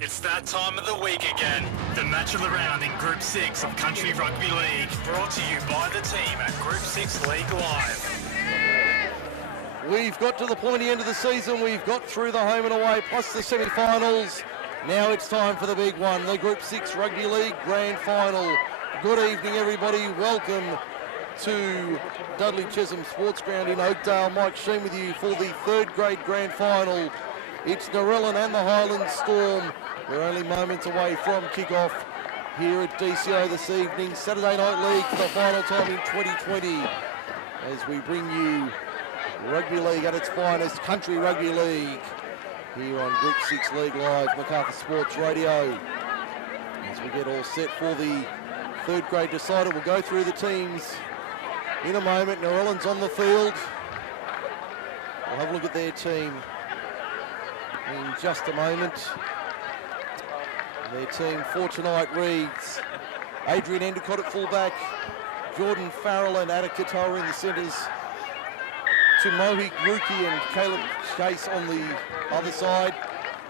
It's that time of the week again. The match of the round in Group 6 of Country Rugby League. Brought to you by the team at Group 6 League Live. We've got to the pointy end of the season. We've got through the home and away, plus the semi-finals. Now it's time for the big one, the Group 6 Rugby League Grand Final. Good evening, everybody. Welcome to Dudley Chisholm Sports Ground in Oakdale. Mike Sheen with you for the third grade Grand Final. It's Narellan and the Highlands Storm. We're only moments away from kick-off here at DCO this evening. Saturday Night League for the final time in 2020 as we bring you Rugby League at its finest, Country Rugby League, here on Group 6 League Live, Macarthur Sports Radio. As we get all set for the third grade decider, we'll go through the teams in a moment. Narellan's on the field. We'll have a look at their team in just a moment. Their team for tonight reads Adrian Endicott at fullback, Jordan Farrell and Attic Katoa in the centres, Tumohi Ruki and Caleb Chase on the other side,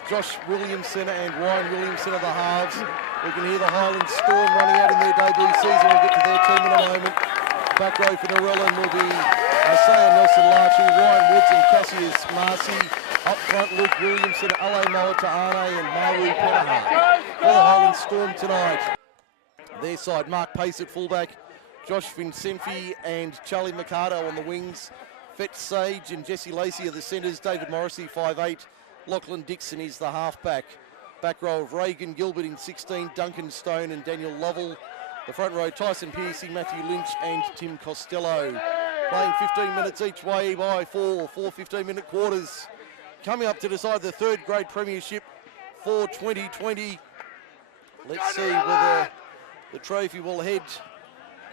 Josh Williamson and Ryan Williamson are the halves. We can hear the Highlands Storm running out in their debut season. We'll get to their team in a moment. Back row for Narellan will be Isaiah Nelson Larchie, Ryan Woods and Cassius Marcy. Up front, Luke Williamson, Ale Moata'ane and Maru Penaha. For the Highlands Storm tonight. Their side, Mark Pace at fullback, Josh Vincenfi and Charlie Mercado on the wings. Fetz Sage and Jesse Lacey are the centres. David Morrissey, 5'8". Lachlan Dixon is the halfback. Back row of Reagan Gilbert in 16, Duncan Stone and Daniel Lovell. The front row, Tyson Piercy, Matthew Lynch and Tim Costello. Playing 15 minutes each way by four 15-minute quarters. Coming up to decide the third grade premiership for 2020. Let's see whether the trophy will head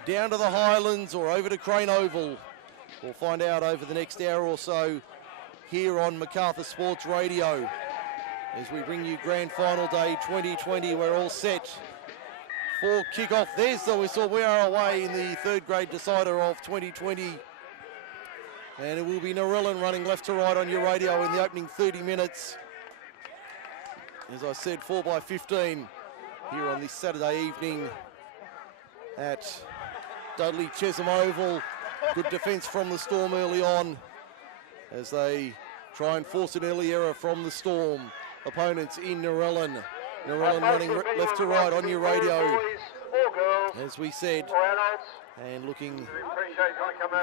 down to the Highlands or over to Crane Oval. We'll find out over the next hour or so here on Macarthur Sports Radio as we bring you Grand Final Day 2020. We're all set for kick-off. There's the whistle. We are away in the third grade decider of 2020. And it will be Narellan running left to right on your radio in the opening 30 minutes. As I said, 4x15 here on this Saturday evening at Dudley Chisholm Oval. Good defence from the Storm early on as they try and force an early error from the Storm. Opponents in Narellan. Narellan running left to right on your radio, as we said, and looking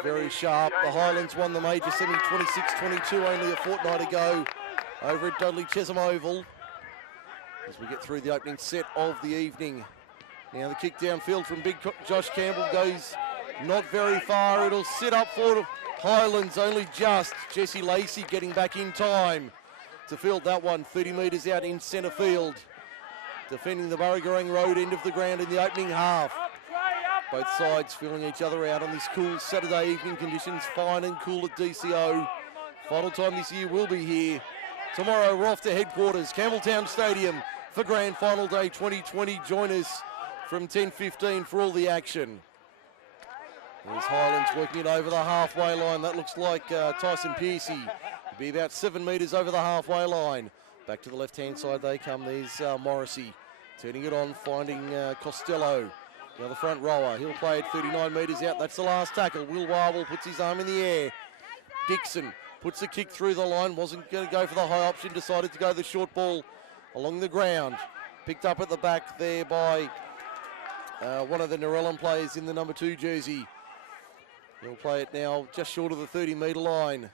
very sharp. The Highlands won the major semi 26-22 only a fortnight ago over at Dudley Chisholm Oval. As we get through the opening set of the evening. Now the kick downfield from big Josh Campbell goes not very far. It'll sit up for Highlands only just. Jesse Lacey getting back in time to field that one 30 metres out in centre field. Defending the Burragorang Road end of the ground in the opening half. Both sides feeling each other out on this cool Saturday evening conditions. Fine and cool at DCO. Final time this year will be here. Tomorrow we're off to headquarters, Campbelltown Stadium for Grand Final Day 2020. Join us from 10:15 for all the action. There's Highlands working it over the halfway line. That looks like Tyson Piercy. He'll be about 7 metres over the halfway line. Back to the left-hand side they come. There's Morrissey turning it on, finding Costello. The other front rower, he'll play it 39 metres out. That's the last tackle. Will Warble puts his arm in the air. Dixon puts the kick through the line. Wasn't going to go for the high option. Decided to go the short ball along the ground. Picked up at the back there by one of the Narellan players in the number 2 jersey. He'll play it now just short of the 30-metre line.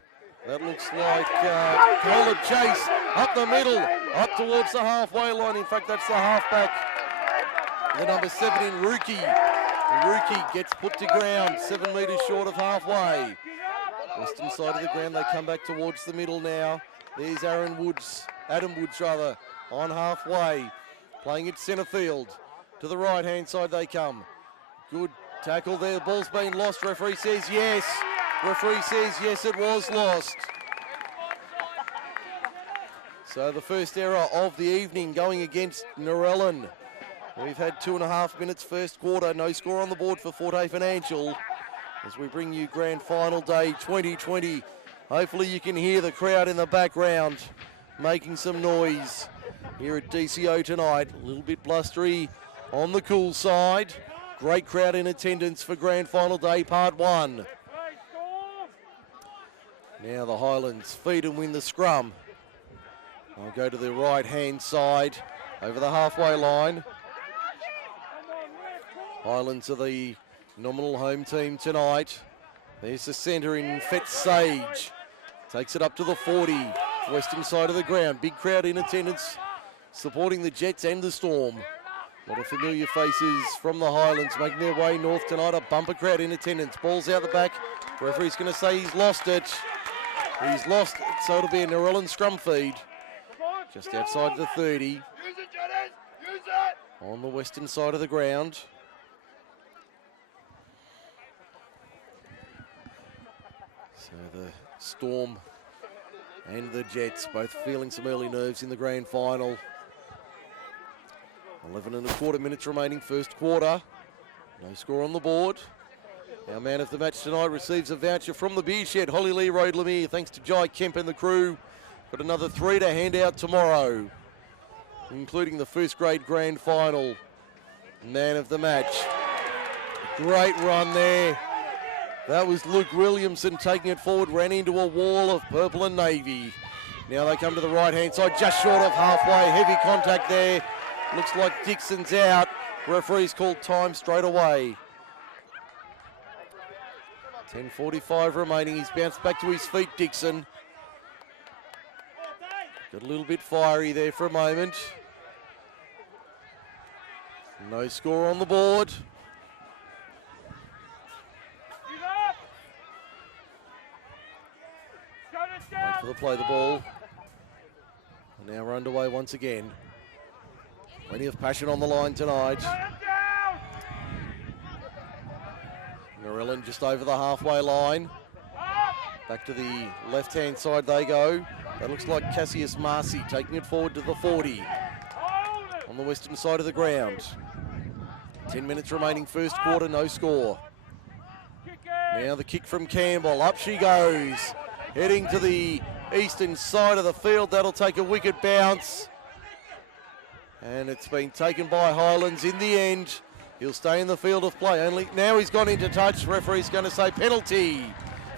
That looks like Caleb Chase up the middle, up towards the halfway line. In fact, that's the halfback. The number 7 in Ruki. Ruki gets put to ground, 7 metres short of halfway. Western side of the ground, they come back towards the middle now. There's Adam Woods on halfway. Playing it centre field. To the right-hand side they come. Good tackle there, the ball's been lost. Referee says yes. Referee says yes, it was lost. So the first error of the evening going against Narellan. We've had 2.5 minutes first quarter. No score on the board for Forte Financial as we bring you Grand Final Day 2020. Hopefully you can hear the crowd in the background making some noise here at DCO tonight. A little bit blustery on the cool side. Great crowd in attendance for Grand Final Day Part 1. Now the Highlands feed and win the scrum. I'll go to the right-hand side over the halfway line. Highlands are the nominal home team tonight. There's the centre in Fetz Sage. Takes it up to the 40, western side of the ground. Big crowd in attendance supporting the Jets and the Storm. A lot of familiar faces from the Highlands making their way north tonight. A bumper crowd in attendance. Ball's out the back. Referee's going to say he's lost it. He's lost it, so it'll be a Narellan scrum feed. Just outside the 30. On the western side of the ground. So the Storm and the Jets both feeling some early nerves in the grand final. 11 and a quarter minutes remaining, first quarter. No score on the board. Our man of the match tonight receives a voucher from the Beer Shed, Holly Lee Road, Lemire. Thanks to Jai Kemp and the crew. Got another 3 to hand out tomorrow, including the first grade grand final. Man of the match. Great run there. That was Luke Williamson taking it forward, ran into a wall of purple and navy. Now they come to the right-hand side, just short of halfway. Heavy contact there. Looks like Dixon's out. Referee's called time straight away. 10:45 remaining. He's bounced back to his feet, Dixon. Got a little bit fiery there for a moment. No score on the board. Wait for the play the ball. And now we're underway once again. Plenty of passion on the line tonight. Narellan just over the halfway line. Back to the left-hand side they go. That looks like Cassius Marcy taking it forward to the 40. On the western side of the ground. 10 minutes remaining, first quarter, no score. Now the kick from Campbell. Up she goes. Heading to the eastern side of the field. That'll take a wicket bounce. And it's been taken by Highlands in the end. He'll stay in the field of play. Only now he's gone into touch. Referee's going to say penalty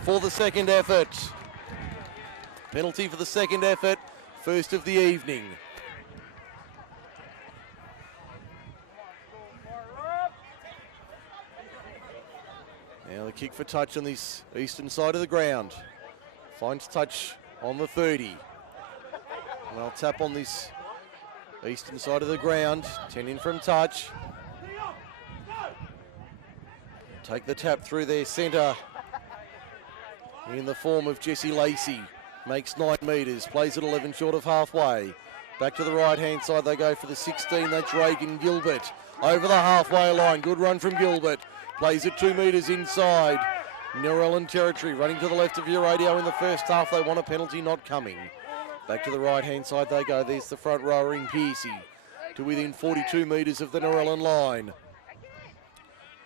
for the second effort. Penalty for the second effort, first of the evening. Now the kick for touch on this eastern side of the ground. Finds touch on the 30. And they'll tap on this eastern side of the ground. 10 in from touch. Take the tap through their centre in the form of Jesse Lacey. Makes 9 metres, plays at 11 short of halfway. Back to the right-hand side, they go for the 16. That's Reagan Gilbert. Over the halfway line, good run from Gilbert. Plays at 2 metres inside. Narellan territory, running to the left of your radio in the first half. They want a penalty, not coming. Back to the right-hand side they go. There's the front rower in Piercy to within 42 metres of the Narellan line.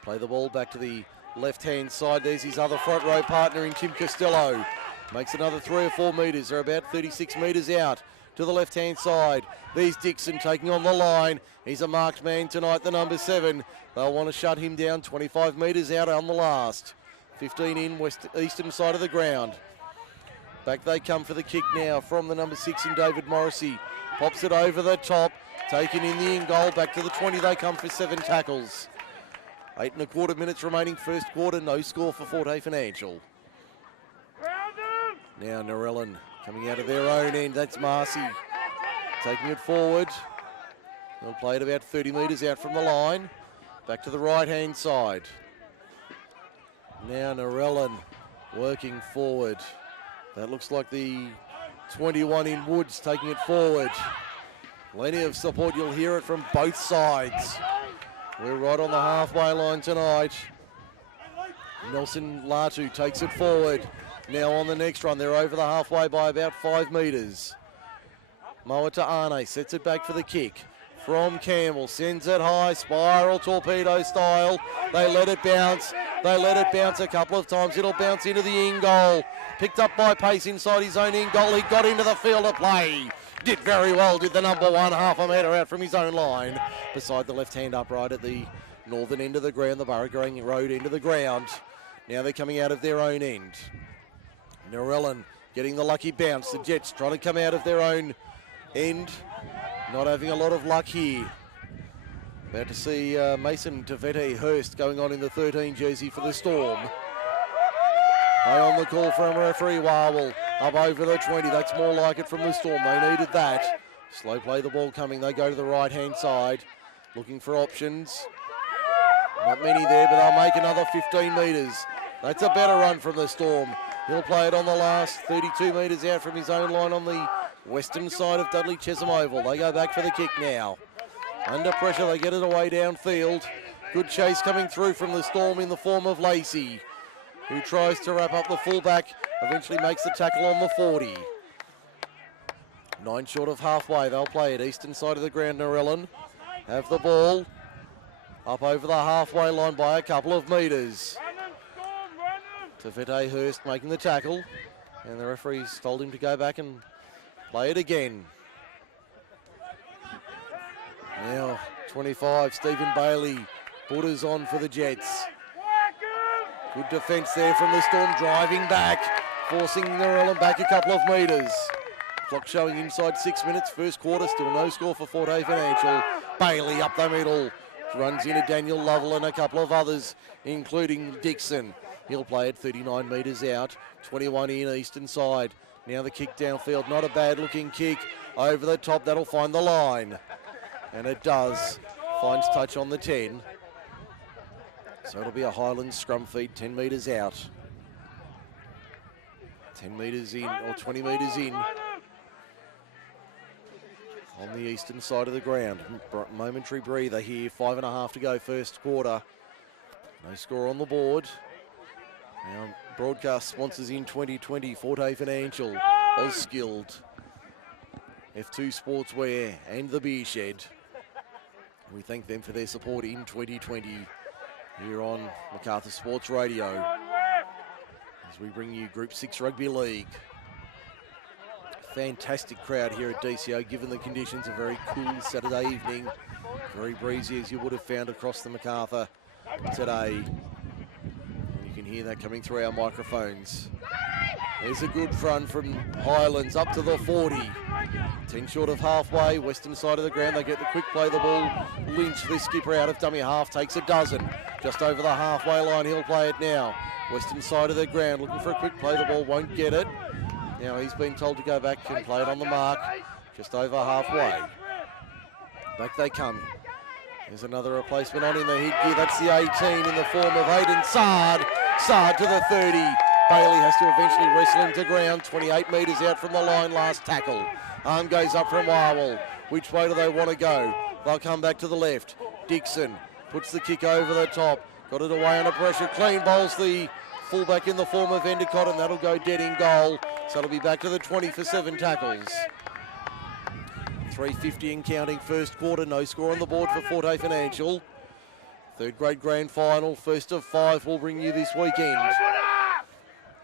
Play the ball back to the left-hand side. There's his other front row partner in Tim Costello. Makes another 3 or 4 metres. They're about 36 metres out to the left-hand side. There's Dixon taking on the line. He's a marked man tonight, the number 7. They'll want to shut him down 25 metres out on the last. 15 in eastern side of the ground. Back they come for the kick now from the number 6 in David Morrissey. Pops it over the top. Taken in the in goal. Back to the 20 they come for 7 tackles. 8 and a quarter minutes remaining, first quarter, no score for Forte Financial. Now Narellan coming out of their own end, that's Marcy. Taking it forward. They'll play it about 30 metres out from the line. Back to the right-hand side. Now Narellan working forward. That looks like the 21 in Woods taking it forward. Plenty of support, you'll hear it from both sides. We're right on the halfway line tonight. Nelson Latu takes it forward. Now on the next run, they're over the halfway by about 5 metres. Moa to Arne, sets it back for the kick. From Campbell, sends it high, spiral torpedo style. They let it bounce. They let it bounce a couple of times. It'll bounce into the in goal. Picked up by pace inside his own in goal. He got into the field of play. Did very well, did the number one, half a metre out from his own line. Beside the left-hand upright at the northern end of the ground, the Burragoring Road end of the ground. Now they're coming out of their own end. Narellan getting the lucky bounce. The Jets trying to come out of their own end. Not having a lot of luck here. About to see Mason Tavete Hurst going on in the 13 jersey for the Storm. Play on the call from referee Warwell. Up over the 20. That's more like it from the Storm. They needed that. Slow play the ball coming. They go to the right-hand side. Looking for options. Not many there, but they'll make another 15 metres. That's a better run from the Storm. He'll play it on the last 32 metres out from his own line on the western side of Dudley Chesham Oval. They go back for the kick now. Under pressure, they get it away downfield. Good chase coming through from the Storm in the form of Lacey, who tries to wrap up the fullback, eventually makes the tackle on the 40. 9 short of halfway, they'll play it eastern side of the ground. Narellan have the ball up over the halfway line by a couple of metres. Tavete Hurst making the tackle, and the referees told him to go back and play it again. Now 25, Stephen Bailey, Buddha's on for the Jets. Good defence there from the Storm, driving back, forcing Narellan back a couple of metres. Clock showing inside 6 minutes, first quarter, still no score for Fort Hay Financial. Bailey up the middle, runs into Daniel Lovell and a couple of others, including Dixon. He'll play it 39 metres out, 21 in eastern side. Now the kick downfield, not a bad looking kick. Over the top, that'll find the line. And it does, finds touch on the 10. So it'll be a Highlands scrum feed, 10 metres out. 10 metres in, or 20 metres in. On the eastern side of the ground. Momentary breather here, 5.5 to go first quarter. No score on the board. Now broadcast sponsors in 2020, Fort Hay Financial, Skilled, F2 Sportswear and the Beer Shed. We thank them for their support in 2020 here on Macarthur Sports Radio as we bring you Group 6 Rugby League. Fantastic crowd here at DCO, given the conditions. A very cool Saturday evening. Very breezy, as you would have found across the Macarthur today. And you can hear that coming through our microphones. There's a good run from Highlands up to the 40. 10 short of halfway, western side of the ground. They get the quick play the ball. Lynch, the skipper, out of dummy half, takes a dozen. Just over the halfway line, he'll play it now. Western side of the ground, looking for a quick play the ball, won't get it. Now he's been told to go back and play it on the mark, just over halfway. Back they come. There's another replacement on in the headgear. That's the 18 in the form of Hayden Sard. Sard to the 30. Bailey has to eventually wrestle him to ground. 28 metres out from the line, last tackle. Arm goes up from Warwell. Which way do they want to go? They'll come back to the left. Dixon puts the kick over the top. Got it away under pressure. Clean bowls the fullback in the form of Endicott, and that'll go dead in goal. So it'll be back to the 20 for 7 tackles. 3:50 and counting first quarter. No score on the board for Fort Hay Financial. Third grade grand final, first of 5 will bring you this weekend.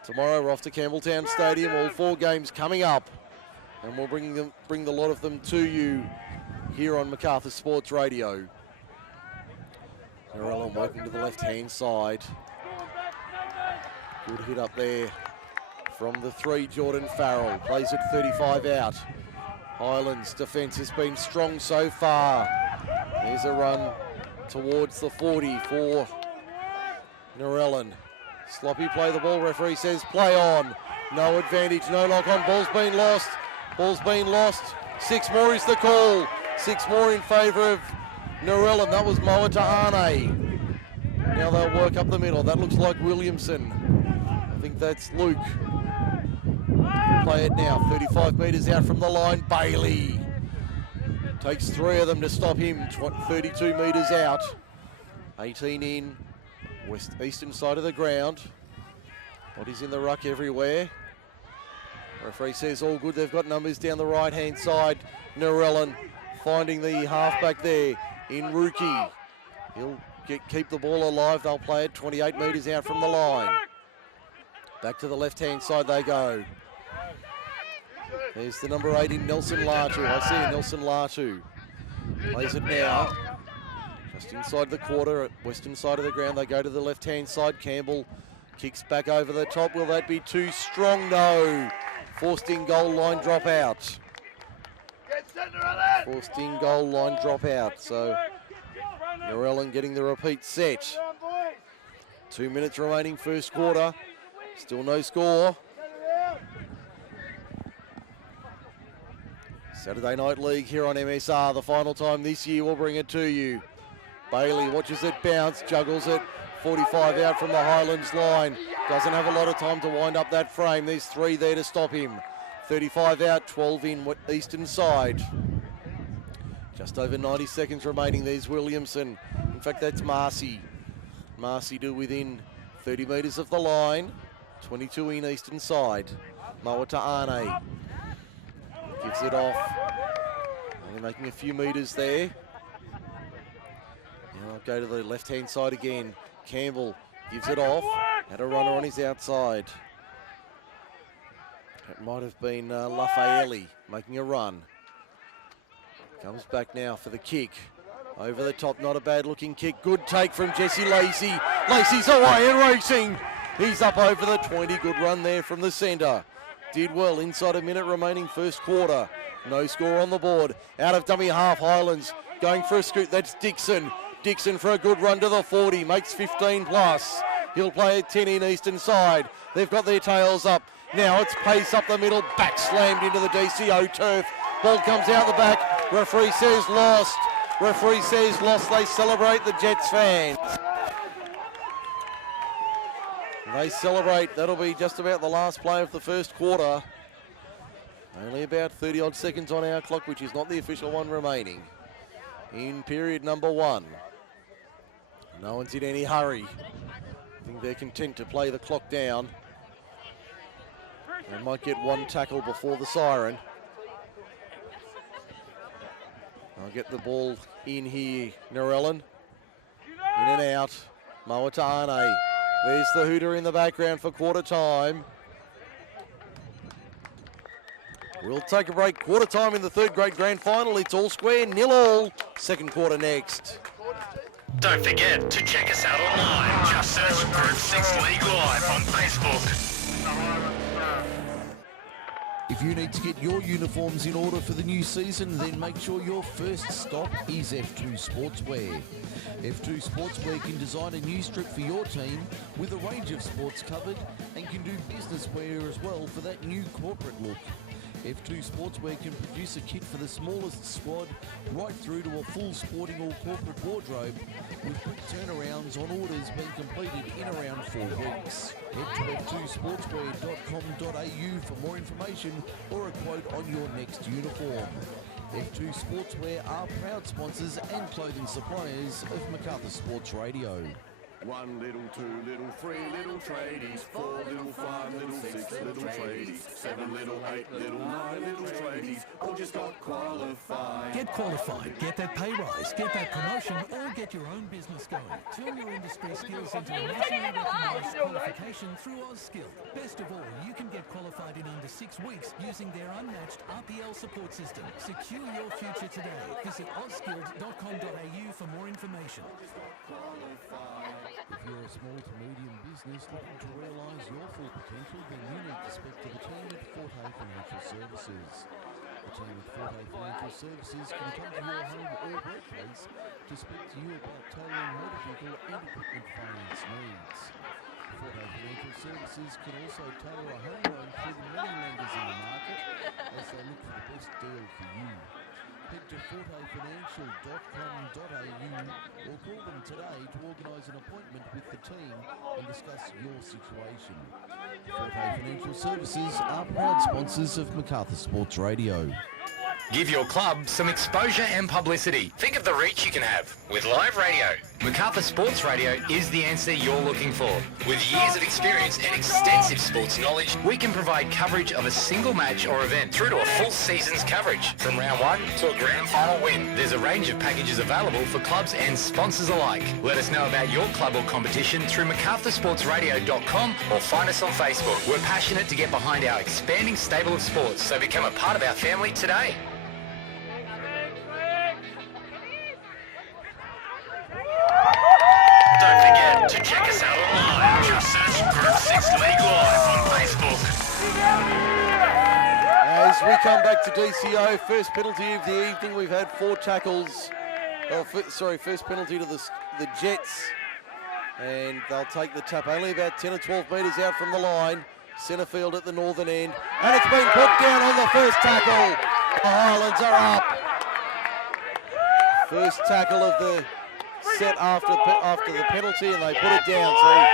Tomorrow we're off to Campbelltown Stadium. All 4 games coming up, and we'll bring the lot of them to you here on Macarthur Sports Radio. Narellan working to the left-hand side. Good hit up there from the 3, Jordan Farrell. Plays it 35 out. Highlands defence has been strong so far. There's a run towards the 40 for Narellan. Sloppy play the ball, referee says play on. No advantage, no lock on, ball's been lost. Ball's been lost. 6 more is the call. 6 more in favour of Narellan. That was Moa Tahane. Now they'll work up the middle. That looks like Williamson. I think that's Luke. Play it now, 35 metres out from the line. Bailey takes 3 of them to stop him. 32 metres out. 18 in, eastern side of the ground. Bodies in the ruck everywhere. Referee says all good. They've got numbers down the right-hand side. Narellan finding the halfback there in Rookie. He'll keep the ball alive. They'll play it 28 metres out from the line. Back to the left-hand side they go. There's the number 8 in Nelson Latu. I see Nelson Latu. Plays it now. Just inside the quarter, at western side of the ground. They go to the left-hand side. Campbell kicks back over the top. Will that be too strong? No. Forced in goal line dropout. Forced in goal line dropout. So Narellan getting the repeat set. 2 minutes remaining first quarter. Still no score. Saturday Night League here on MSR. The final time this year will bring it to you. Bailey watches it bounce, juggles it. 45 out from the Highlands line. Doesn't have a lot of time to wind up that frame. There's 3 there to stop him. 35 out, 12 in eastern side. Just over 90 seconds remaining. There's Williamson. In fact, that's Marcy. Marcy to within 30 metres of the line. 22 in eastern side. Mawataane gives it off. Only making a few metres there. Now I'll go to the left-hand side again. Campbell gives it off. Had a runner on his outside. It might have been Lafayette making a run. Comes back now for the kick. Over the top, not a bad looking kick. Good take from Jesse Lacey. Lacey's away and racing. He's up over the 20. Good run there from the centre. Did well inside a minute remaining first quarter. No score on the board. Out of dummy half, Highlands going for a scoot. That's Dixon. Dixon for a good run to the 40. Makes 15 plus. He'll play at 10 in eastern side. They've got their tails up. Now it's pace up the middle. Back slammed into the DCO turf. Ball comes out the back. Referee says lost. Referee says lost. They celebrate, the Jets fans. They celebrate. That'll be just about the last play of the first quarter. Only about 30 odd seconds on our clock, which is not the official one remaining. In period number 1. No one's in any hurry. I think they're content to play the clock down. They might get one tackle before the siren. I'll get the ball in here. Narellan. In and out. Mawataane. There's the hooter in the background for quarter time. We'll take a break. Quarter time in the third grade grand final. It's all square, 0-all. Second quarter next. Don't forget to check us out online. Just search Group 6 League Live on Facebook. If you need to get your uniforms in order for the new season, then make sure your first stop is F2 Sportswear. F2 Sportswear can design a new strip for your team with a range of sports covered and can do business wear as well for that new corporate look. F2 Sportswear can produce a kit for the smallest squad right through to a full sporting or corporate wardrobe with quick turnarounds on orders being completed in around 4 weeks. Head to f2sportswear.com.au for more information or a quote on your next uniform. F2 Sportswear are proud sponsors and clothing suppliers of Macarthur Sports Radio. 1 little, 2 little, 3 little tradies, 4 little, 5 little, 6 little tradies, 7 little, 8 little, 9 little tradies, all just got qualified. Get qualified, get that pay rise, get that promotion, or get your own business going. Turn your industry skills into a nationally recognised qualification through AusSkilled. Best of all, you can get qualified in under 6 weeks using their unmatched RPL support system. Secure your future today. Visit auskilled.com.au for more information. If you're a small to medium business looking to realise your full potential, then you need to speak to the team at Forte Financial Services. The team at Forte Financial Services can come to your home or workplace to speak to you about tailoring motor vehicle and equipment finance needs. Forte Financial Services can also tailor a home loan through the many lenders in the market as they look for the best deal for you. Head to fortefinancial.com.au or call them today to organise an appointment with the team and discuss your situation. Forte Financial Services are proud sponsors of Macarthur Sports Radio. Give your club some exposure and publicity. Think of the reach you can have with live radio. MacArthur Sports Radio is the answer you're looking for. With years of experience and extensive sports knowledge, we can provide coverage of a single match or event through to a full season's coverage. From round one to a grand final win, there's a range of packages available for clubs and sponsors alike. Let us know about your club or competition through macarthursportsradio.com or find us on Facebook. We're passionate to get behind our expanding stable of sports, so become a part of our family today. Don't forget to check us out online. Just search Group 6 League Live on Facebook. As we come back to DCO, first penalty of the evening. We've had 4 tackles. First penalty to the Jets. And they'll take the tap only about 10 or 12 metres out from the line. Centre field at the northern end. And it's been put down on the first tackle. The Highlands are up. First tackle of the set after the penalty, and they put it down. So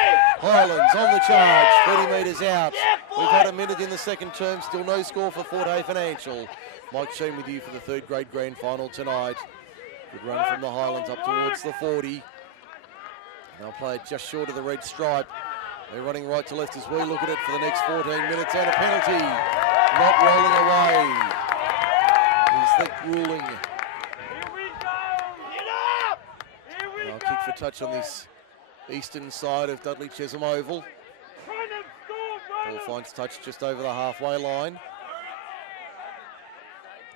Highlands on the charge, 30 metres out. We've had a minute in the second term, still no score for Fort Hay Financial. Mike Sheen with you for the third grade grand final tonight. Good run from the Highlands up towards the 40. They'll play it just short of the red stripe. They're running right to left as we look at it for the next 14 minutes, and a penalty not rolling away. Is the ruling. Now kick for touch on this eastern side of Dudley Chesham Oval. Ball finds touch just over the halfway line.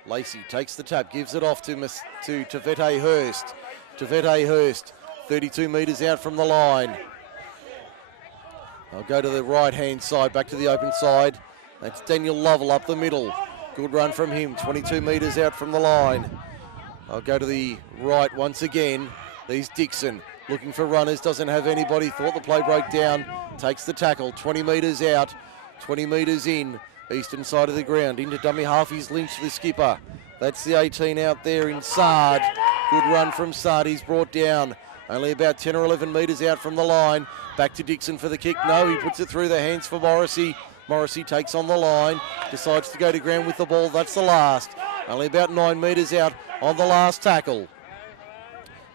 Lacey takes the tap, gives it off to Tavete Hurst. Tavete Hurst, 32 metres out from the line. I'll go to the right-hand side, back to the open side. That's Daniel Lovell up the middle. Good run from him, 22 metres out from the line. I'll go to the right once again. There's Dixon, looking for runners, doesn't have anybody, thought the play broke down. Takes the tackle, 20 metres out, 20 metres in. Eastern side of the ground, into dummy half, he's Lynch, the skipper. That's the 18 out there in Sard. Good run from Sard, he's brought down. Only about 10 or 11 metres out from the line. Back to Dixon for the kick. No, he puts it through the hands for Morrissey. Morrissey takes on the line, decides to go to ground with the ball. That's the last. Only about 9 metres out on the last tackle.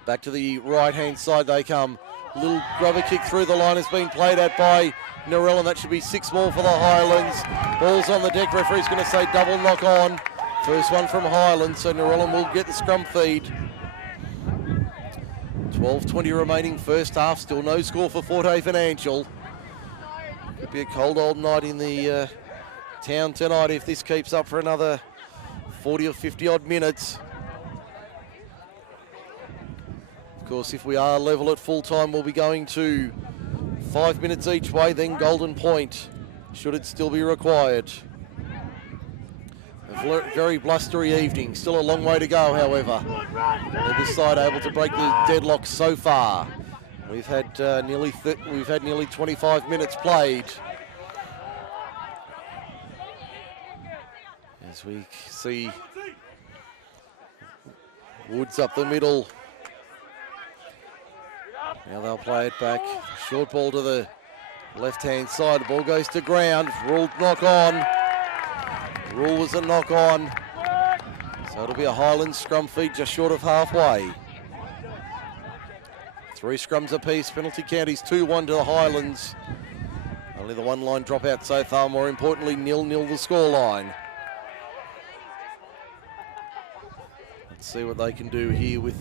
Back to the right-hand side they come. Little rubber kick through the line has been played at by Narellan. That should be 6 more for the Highlands. Ball's on the deck. Referee's going to say double knock on. First one from Highlands, so Narellan will get the scrum feed. 12:20 remaining first half. Still no score for Fort Hay Financial. Could be a cold old night in the town tonight if this keeps up for another 40 or 50 odd minutes. Of course, if we are level at full time, we'll be going to 5 minutes each way, then golden point, should it still be required. A very blustery evening, still a long way to go, however. This side able to break the deadlock so far. We've had nearly 25 minutes played. As we see Woods up the middle. Now they'll play it back. Short ball to the left-hand side. The ball goes to ground. Ruled knock on. Rule was a knock on. So it'll be a Highlands scrum feed just short of halfway. 3 scrums apiece. Penalty count is 2-1 to the Highlands. Only the one line dropout so far. More importantly, 0-0 the scoreline. Let's see what they can do here with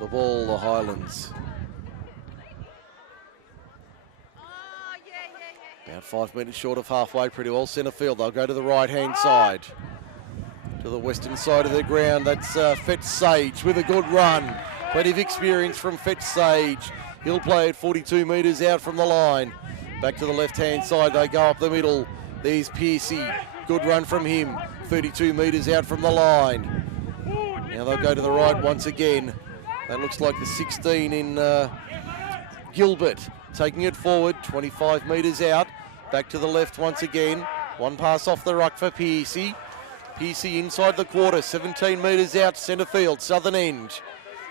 the ball, the Highlands. About 5 minutes short of halfway, pretty well centre field. They'll go to the right-hand side. To the western side of the ground, that's Fetch Sage with a good run. Plenty of experience from Fetch Sage. He'll play it 42 metres out from the line. Back to the left-hand side, they go up the middle. There's Piercy, good run from him. 32 metres out from the line. Now they'll go to the right once again. That looks like the 16 in Gilbert. Taking it forward, 25 metres out. Back to the left once again. One pass off the ruck for Piercy. Piercy inside the quarter, 17 metres out, centre field, southern end.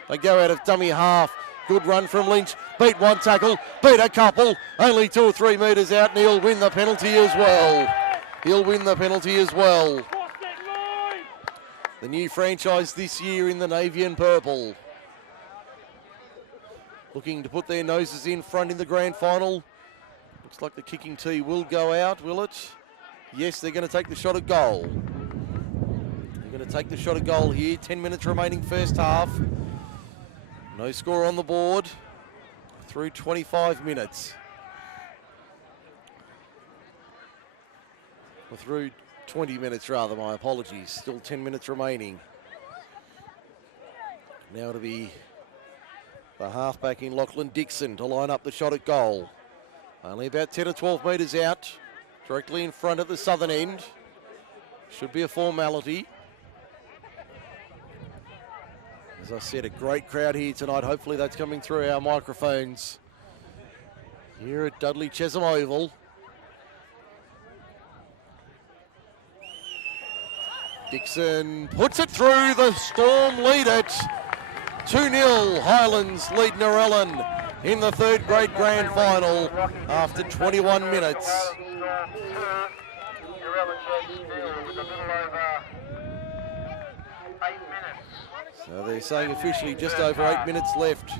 They go out of dummy half. Good run from Lynch. Beat one tackle, beat a couple. Only 2 or 3 metres out, and he'll win the penalty as well. He'll win the penalty as well. The new franchise this year in the navy and purple. Looking to put their noses in front in the grand final. Looks like the kicking tee will go out, will it? Yes, they're going to take the shot at goal. They're going to take the shot at goal here. 10 minutes remaining first half. No score on the board through 25 minutes. Or through 20 minutes rather, my apologies. Still 10 minutes remaining. Now to be the halfback in Lachlan Dixon to line up the shot at goal. Only about 10 or 12 metres out, directly in front at the southern end. Should be a formality. As I said, a great crowd here tonight. Hopefully that's coming through our microphones here at Dudley Chesham Oval. Dixon puts it through. The Storm lead it. 2-0. Highlands lead Narellan in the third grade grand final after 21 minutes. So they're saying officially just over 8 minutes left.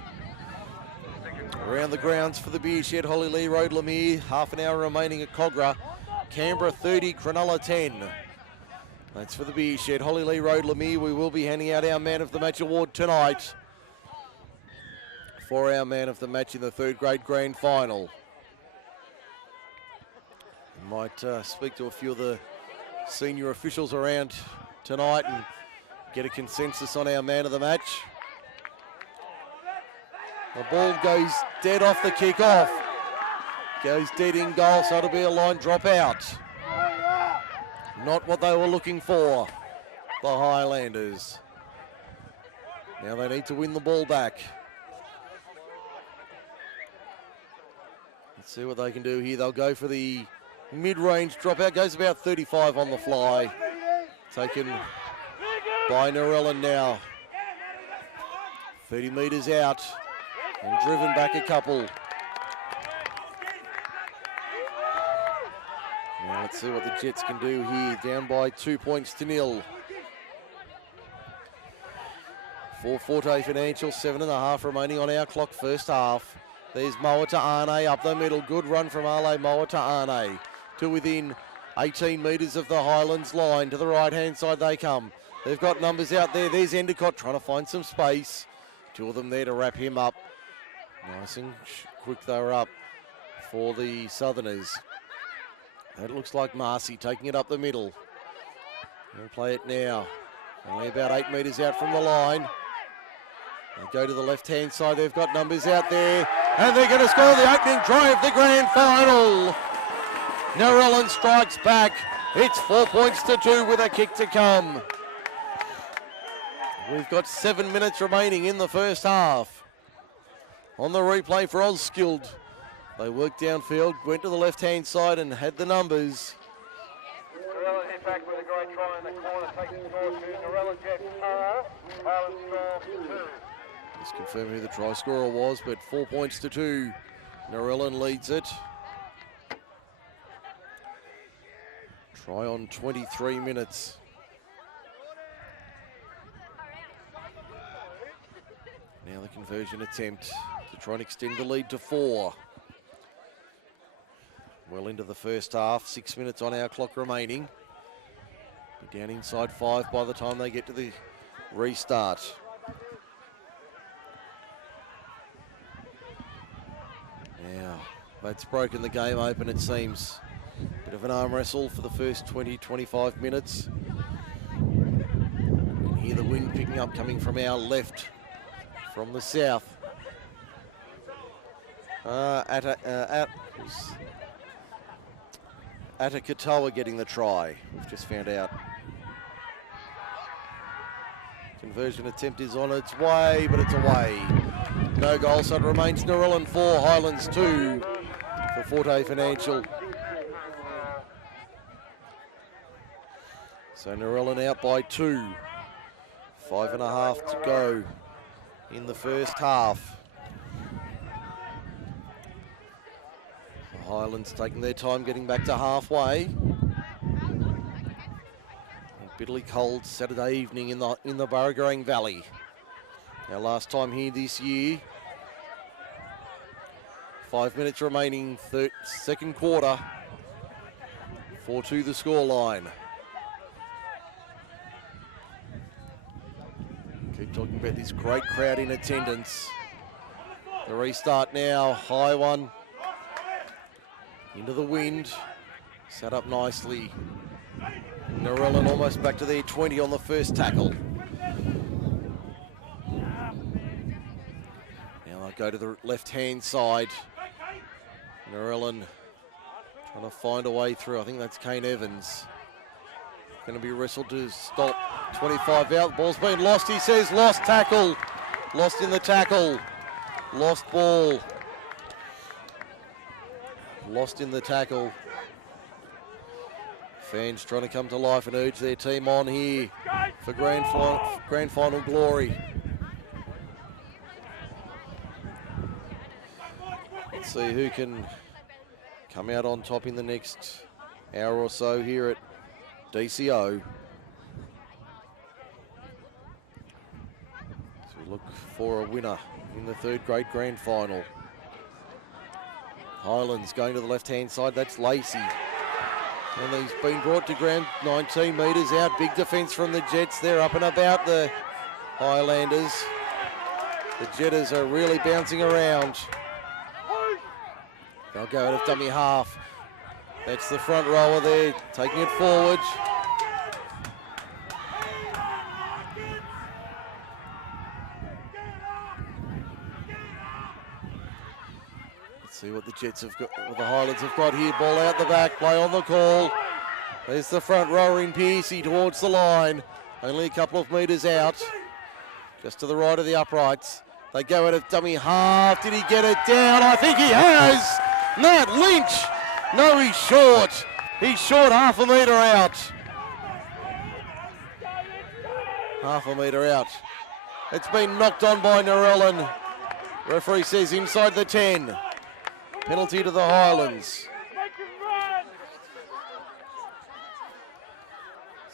Around the grounds for the beer shed, Holly Lee Road, Lemire. Half an hour remaining at Cogra. Canberra 30, Cronulla 10. That's for the beer shed, Holly Lee Road, Lemire. We will be handing out our Man of the Match award tonight for our Man of the Match in the third grade grand final. We might speak to a few of the senior officials around tonight and get a consensus on our Man of the Match. The ball goes dead off the kick-off. Goes dead in goal, so it'll be a line drop out. Not what they were looking for, the Highlanders. Now they need to win the ball back. Let's see what they can do here. They'll go for the mid-range dropout. Goes about 35 on the fly. Taken by Narellan now. 30 metres out and driven back a couple. Now let's see what the Jets can do here. Down by 2 points to 0. For Forte Financial, 7.5 remaining on our clock first half. There's Moa to Arne up the middle. Good run from Ale Moa to Arne. To within 18 metres of the Highlands line. To the right-hand side they come. They've got numbers out there. There's Endicott trying to find some space. Two of them there to wrap him up. Nice and quick they were up for the Southerners. It looks like Marcy taking it up the middle. They'll play it now. Only about 8 metres out from the line. They go to the left-hand side. They've got numbers out there. And they're going to score the opening try of the grand final. Narellan strikes back. It's 4 points to 2 with a kick to come. We've got 7 minutes remaining in the first half. On the replay for Osskilled. They worked downfield, went to the left-hand side and had the numbers. Narellan hit back with a great try in the corner, takes the score to Narellan Jets 4, Highlands score 2. Let's confirm who the try scorer was, but 4 points to 2. Narellan leads it. Try on 23 minutes. Now the conversion attempt to try and extend the lead to 4. Well into the first half, 6 minutes on our clock remaining. Be down inside 5 by the time they get to the restart. Now, that's broken the game open, it seems. Bit of an arm wrestle for the first 20-25 minutes. You can hear the wind picking up coming from our left, from the south. Atakatoa getting the try, we've just found out. Conversion attempt is on its way, but it's away. No goal, so it remains Narellan 4, Highlands 2 for Forte Financial. So Narellan out by 2. 5.5 to go in the first half. The Highlands taking their time getting back to halfway. And bitterly cold Saturday evening in the Burragorang Valley. Our last time here this year. 5 minutes remaining, second quarter. 4-2 the scoreline. Keep talking about this great crowd in attendance. The restart now, high one. Into the wind. Set up nicely. Narellan almost back to their 20 on the first tackle. Now I go to the left-hand side. Narellan trying to find a way through. I think that's Kane Evans. Going to be wrestled to stop. 25 out. The ball's been lost. He says lost tackle. Lost in the tackle. Lost ball. Lost in the tackle. Fans trying to come to life and urge their team on here for grand final glory. Let's see who can come out on top in the next hour or so here at DCO. So we look for a winner in the third grade grand final. Highlands going to the left-hand side, that's Lacey. And he's been brought to ground 19 metres out. Big defence from the Jets. They're up and about the Highlanders. The Jetters are really bouncing around. They'll go out of dummy half. That's the front rower there, taking it forward. See what the Jets have got, what the Highlands have got here. Ball out the back, play on the call. There's the front rower in Piercy towards the line. Only a couple of metres out. Just to the right of the uprights. They go out of dummy half. Did he get it down? I think he has. Matt Lynch. No, he's short. He's short half a metre out. Half a metre out. It's been knocked on by Narellan. Referee says inside the 10. Penalty to the Highlands.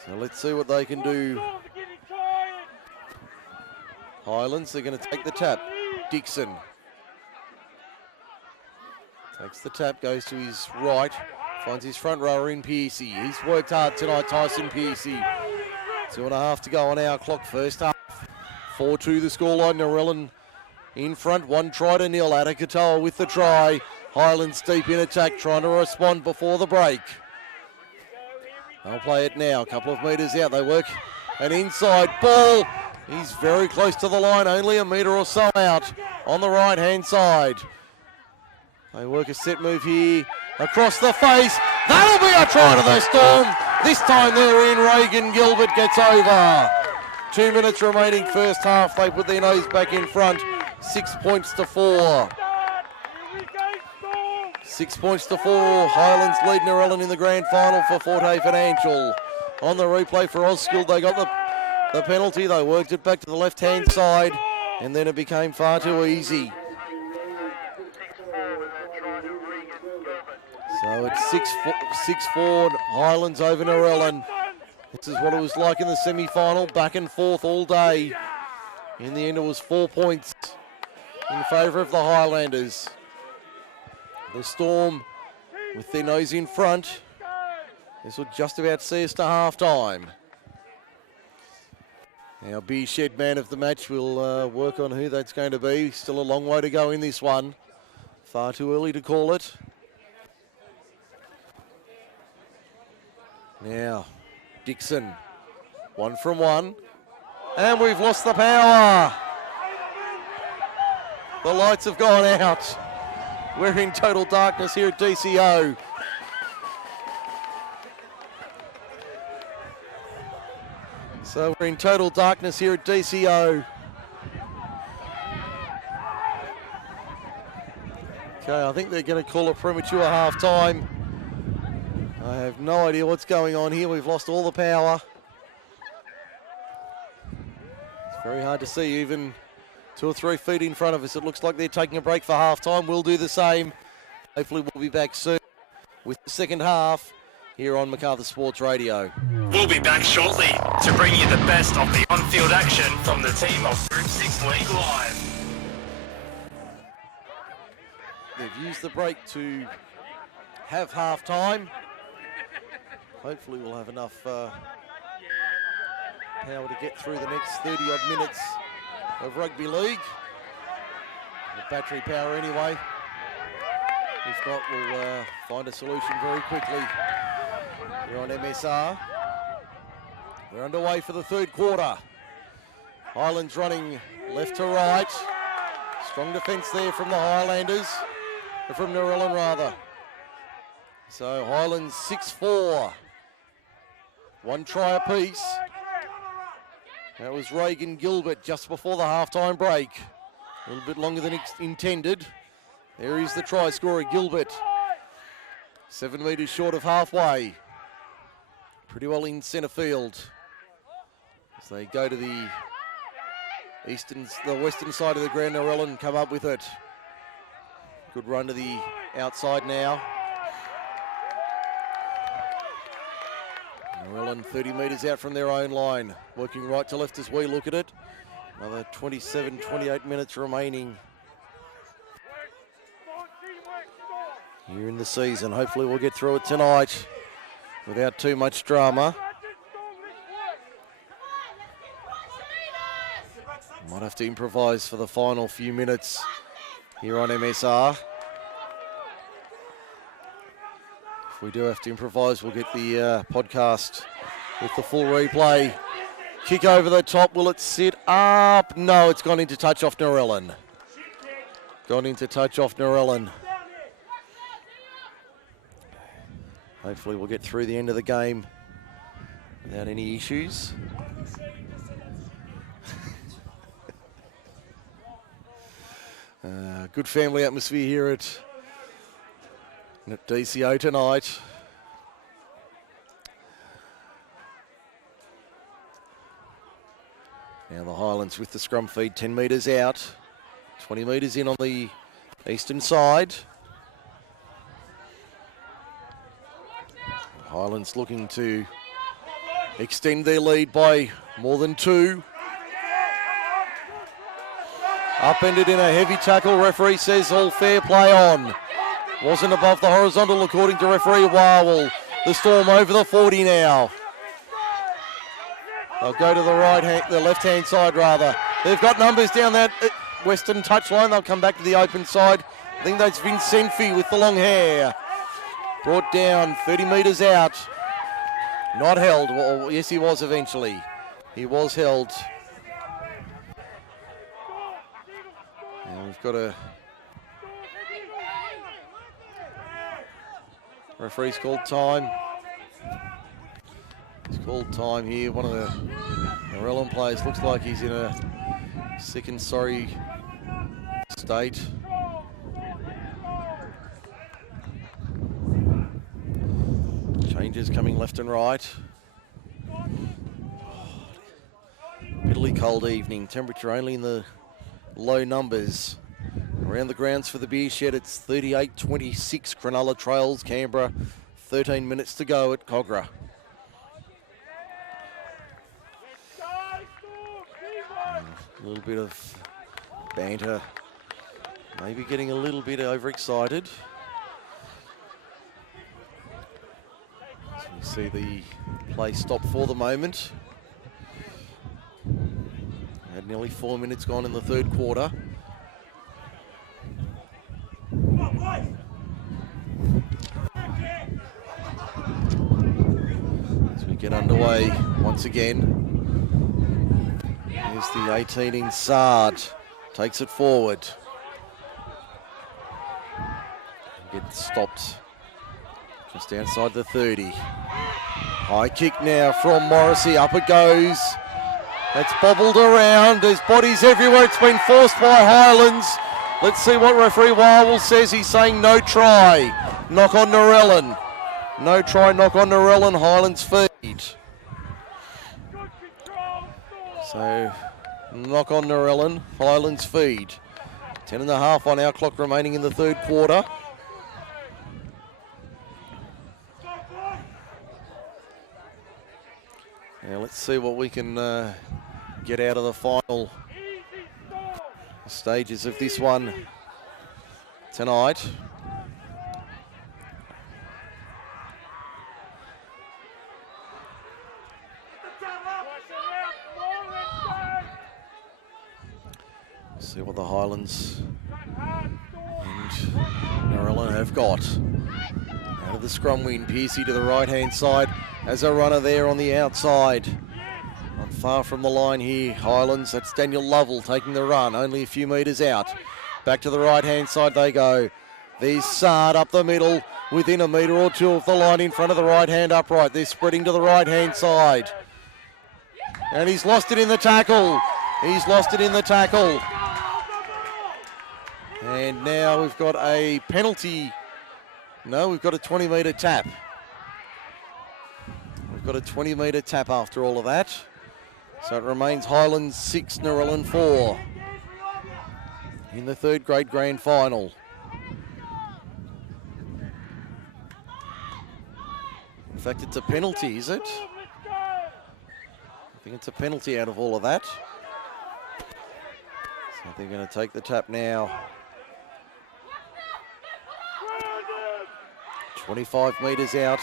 So let's see what they can do. Highlands, they're going to take the tap. Dixon takes the tap, goes to his right, finds his front rower in Piercy. He's worked hard tonight, Tyson Piercy. 2.5 to go on our clock, first half. 4-2 the scoreline. Narellan in front, 1-0 Attakatoa with the try. Highlands deep in attack, trying to respond before the break. They'll play it now, a couple of metres out. They work an inside ball. He's very close to the line, only a metre or so out on the right-hand side. They work a set move here, across the face. That'll be a try to the Storm. This time they're in. Reagan Gilbert gets over. 2 minutes remaining first half. They put their nose back in front. 6 points to 4. 6 points to 4. Highlands lead Narellan in the grand final for Forte Financial. On the replay for Osgood, they got the penalty. They worked it back to the left-hand side, and then it became far too easy. So it's 6-4 Highlands over Narellan. This is what it was like in the semi-final, back and forth all day. In the end, it was 4 points in favour of the Highlanders. The Storm, with their nose in front, this will just about see us to half-time. Our beer shed man of the match will work on who that's going to be. Still a long way to go in this one. Far too early to call it. Now, Dixon, 1 from 1. And we've lost the power. The lights have gone out. We're in total darkness here at DCO. So we're in total darkness here at DCO. Okay, I think they're going to call a premature half-time. I have no idea what's going on here. We've lost all the power. It's very hard to see, even 2 or 3 feet in front of us. It looks like they're taking a break for half-time. We'll do the same. Hopefully we'll be back soon with the second half here on Macarthur Sports Radio. We'll be back shortly to bring you the best of the on-field action from the team of Group 6 League Live. They've used the break to have half-time. Hopefully we'll have enough power to get through the next 30-odd minutes of rugby league. The battery power anyway. If not, we'll find a solution very quickly here on MSR. We're underway for the third quarter. Highlands running left to right. Strong defence there from the Highlanders, from Narellan rather. So Highlands 6-4. One try apiece. That was Reagan Gilbert just before the halftime break. A little bit longer than intended. There is the try scorer, Gilbert. 7 metres short of halfway. Pretty well in centre field. As they go to the western side of the ground, Narellan come up with it. Good run to the outside now. Narellan 30 metres out from their own line. Working right to left as we look at it. Another 27, 28 minutes remaining here in the season. Hopefully we'll get through it tonight without too much drama. Might have to improvise for the final few minutes here on MSR. If we do have to improvise, we'll get the podcast with the full replay. Kick over the top, will it sit up? No, it's gone into touch off Narellan. Gone into touch off Narellan. Hopefully we'll get through the end of the game without any issues. Good family atmosphere here at DCO tonight. Now the Highlands with the scrum feed 10 metres out, 20 metres in on the eastern side. Highlands looking to extend their lead by more than 2. Upended in a heavy tackle. Referee says all fair play on. Wasn't above the horizontal according to referee Warwell. The Storm over the 40 now. They'll go to the left-hand side rather. They've got numbers down that western touchline. They'll come back to the open side. I think that's Vincenfi with the long hair. Brought down 30 metres out. Not held. Well, yes, he was eventually. He was held. Now we've got a referee's called time. He's called time here. One of the Narellan players looks like he's in a sick and sorry state. Changes coming left and right. Bitterly cold evening. Temperature only in the low numbers. Around the grounds for the beer shed, it's 38-26 Cronulla Trails, Canberra. 13 minutes to go at Cogra. A little bit of banter. Maybe getting a little bit overexcited. So we see the play stop for the moment. Had nearly 4 minutes gone in the third quarter. As we get underway once again. Here's the 18 in Sard. Takes it forward. Gets stopped just outside the 30. High kick now from Morrissey. Up it goes. It's bobbled around. There's bodies everywhere. It's been forced by Highlands. Let's see what referee Warwell says. He's saying no try. Knock on Narellan. No try, knock on Narellan. Highlands feed. So, knock on Narellan. Highlands feed. 10.5 on our clock remaining in the third quarter. see what we can get out of the final stages of this one tonight. See what the Highlands and Narellan have got. Out of the scrum win, Pearcey to the right-hand side as a runner there on the outside. Not far from the line here, Highlands. That's Daniel Lovell taking the run, only a few metres out. Back to the right-hand side they go. There's Sard up the middle, within a metre or two of the line in front of the right-hand upright. They're spreading to the right-hand side. And he's lost it in the tackle. He's lost it in the tackle. And now we've got a penalty. No, we've got a 20-metre tap. We've got a 20-metre tap after all of that. So it remains Highlands 6, Narellan 4 in the third grade grand final. In fact, it's a penalty, is it? I think it's a penalty out of all of that. So they're going to take the tap now. 25 metres out.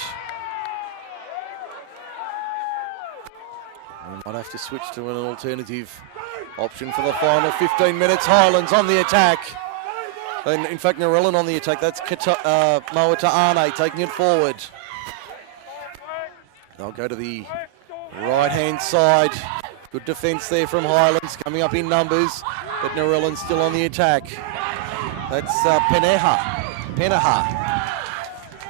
We might have to switch to an alternative option for the final 15 minutes. Highlands on the attack. And in fact, Narellan on the attack. That's Moa Ta'ane taking it forward. They'll go to the right-hand side. Good defence there from Highlands, coming up in numbers, but Narellan's still on the attack. That's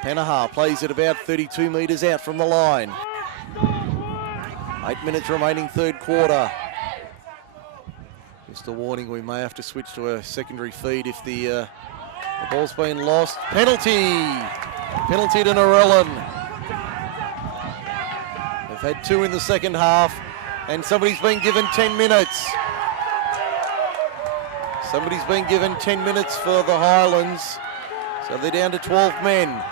Penaha plays it about 32 metres out from the line. 8 minutes remaining, third quarter. Just a warning, we may have to switch to a secondary feed if the ball's been lost. Penalty to Narellan. They've had 2 in the second half, and somebody's been given 10 minutes. Somebody's been given 10 minutes for the Highlands, so they're down to 12 men.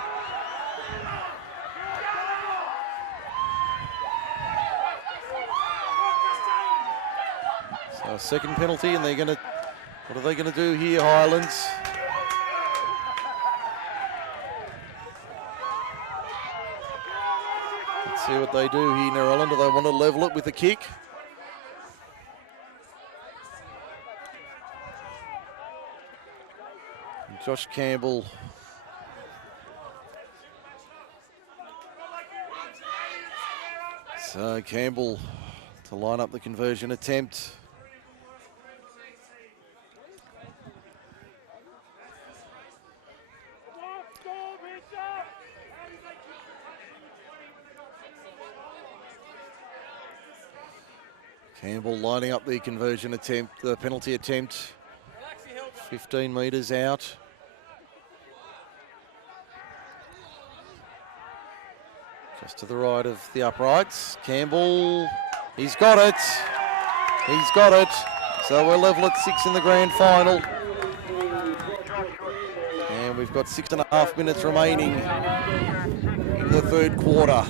So second penalty, and they're going to, what are they going to do here, Highlands? Let's see what they do here, Narellan. Do they want to level it with a kick? And Josh Campbell. So Campbell to line up the conversion attempt. Campbell lining up the conversion attempt, the penalty attempt. 15 metres out. Just to the right of the uprights. Campbell, he's got it. He's got it. So we're level at 6 in the grand final. And we've got 6.5 minutes remaining in the third quarter.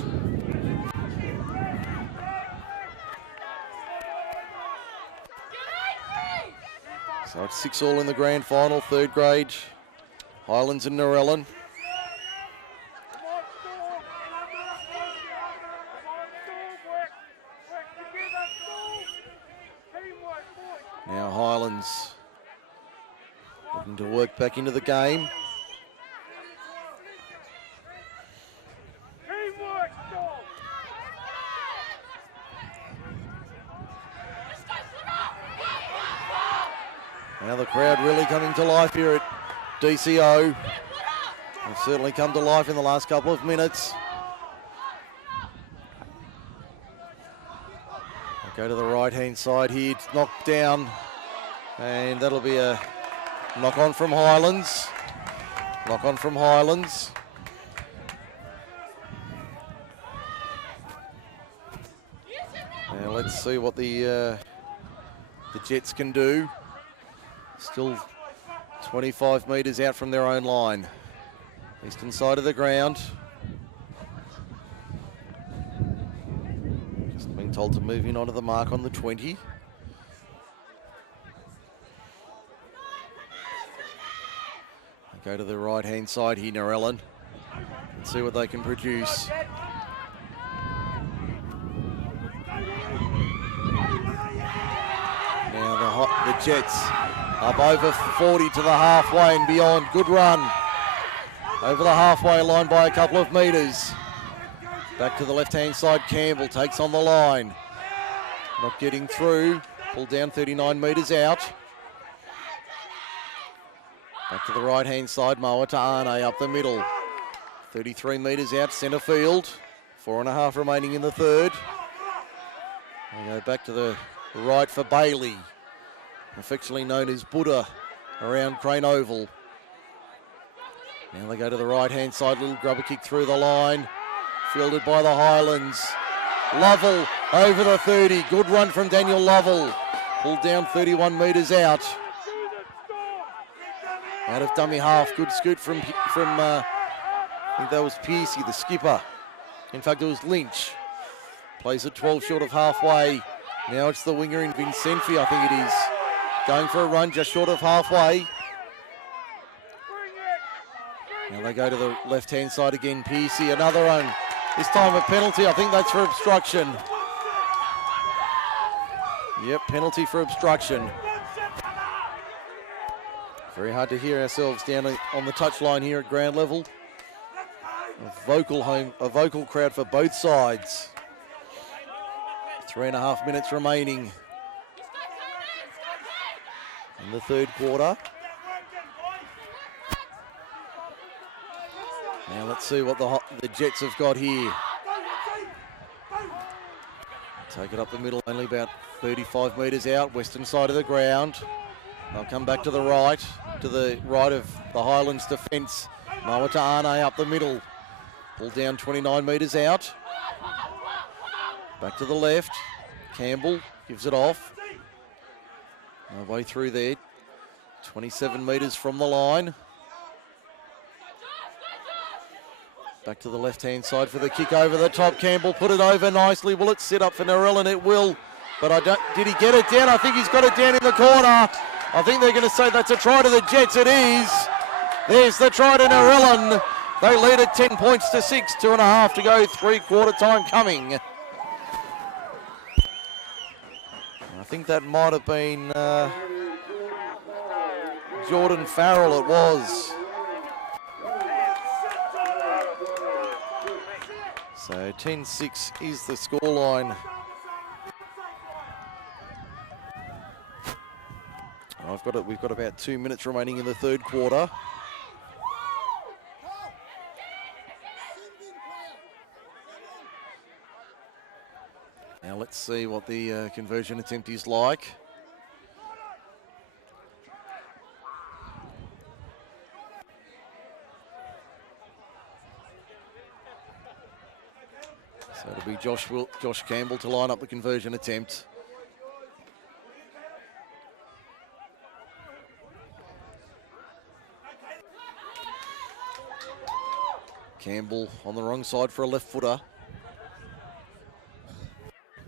So it's 6 all in the grand final, third grade. Highlands and Narellan. Now Highlands looking to work back into the game. Now the crowd really coming to life here at DCO. They've certainly come to life in the last couple of minutes. Go to the right-hand side here, it's knocked down, and that'll be a knock-on from Highlands. Knock-on from Highlands. Now let's see what the Jets can do. Still 25 metres out from their own line. Eastern side of the ground. Just been Told to move in onto the mark on the 20. Go to the right-hand side here, Narellan, and see what they can produce. Now the Jets up over 40 to the halfway and beyond. Good run. Over the halfway line by a couple of metres. Back to the left-hand side, Campbell takes on the line. Not getting through. Pulled down 39 metres out. Back to the right-hand side, Moa to Arne up the middle. 33 metres out, centre field. 4.5 remaining in the third. We go back to the right for Bailey, affectionately known as Buddha, around Crane Oval. Now they go to the right-hand side, little grubber kick through the line. Fielded by the Highlands. Lovell over the 30. Good run from Daniel Lovell. Pulled down 31 metres out. Out of dummy half. Good scoot from I think that was Piercy, the skipper. In fact, it was Lynch. Plays at 12 short of halfway. Now it's the winger in Vincenti, I think it is. Going for a run just short of halfway. Now they go to the left-hand side again. Piercy, another run. This time a penalty. I think that's for obstruction. Yep, penalty for obstruction. Very hard to hear ourselves down on the touchline here at ground level. A vocal crowd for both sides. 3.5 minutes remaining in the third quarter. Now let's see what the Jets have got here. Take it up the middle, only about 35 metres out, western side of the ground. They'll come back to the right of the Highlands defence. Moa to Arne up the middle. Pull down 29 metres out. Back to the left. Campbell gives it off. No way through there. 27 metres from the line. Back to the left-hand side for the kick over the top. Campbell put it over nicely. Will it sit up for Narellan? It will. But did he get it down? I think he's got it down in the corner. I think they're going to say that's a try to the Jets. It is. There's the try to Narellan. They lead at 10 points to 6. 2.5 to go. Three-quarter time coming. I think that might have been Jordan Farrell. It was. So 10-6 is the scoreline. We've got about 2 minutes remaining in the third quarter. Now let's see what the conversion attempt is like. So it'll be Josh Campbell to line up the conversion attempt. Campbell on the wrong side for a left footer.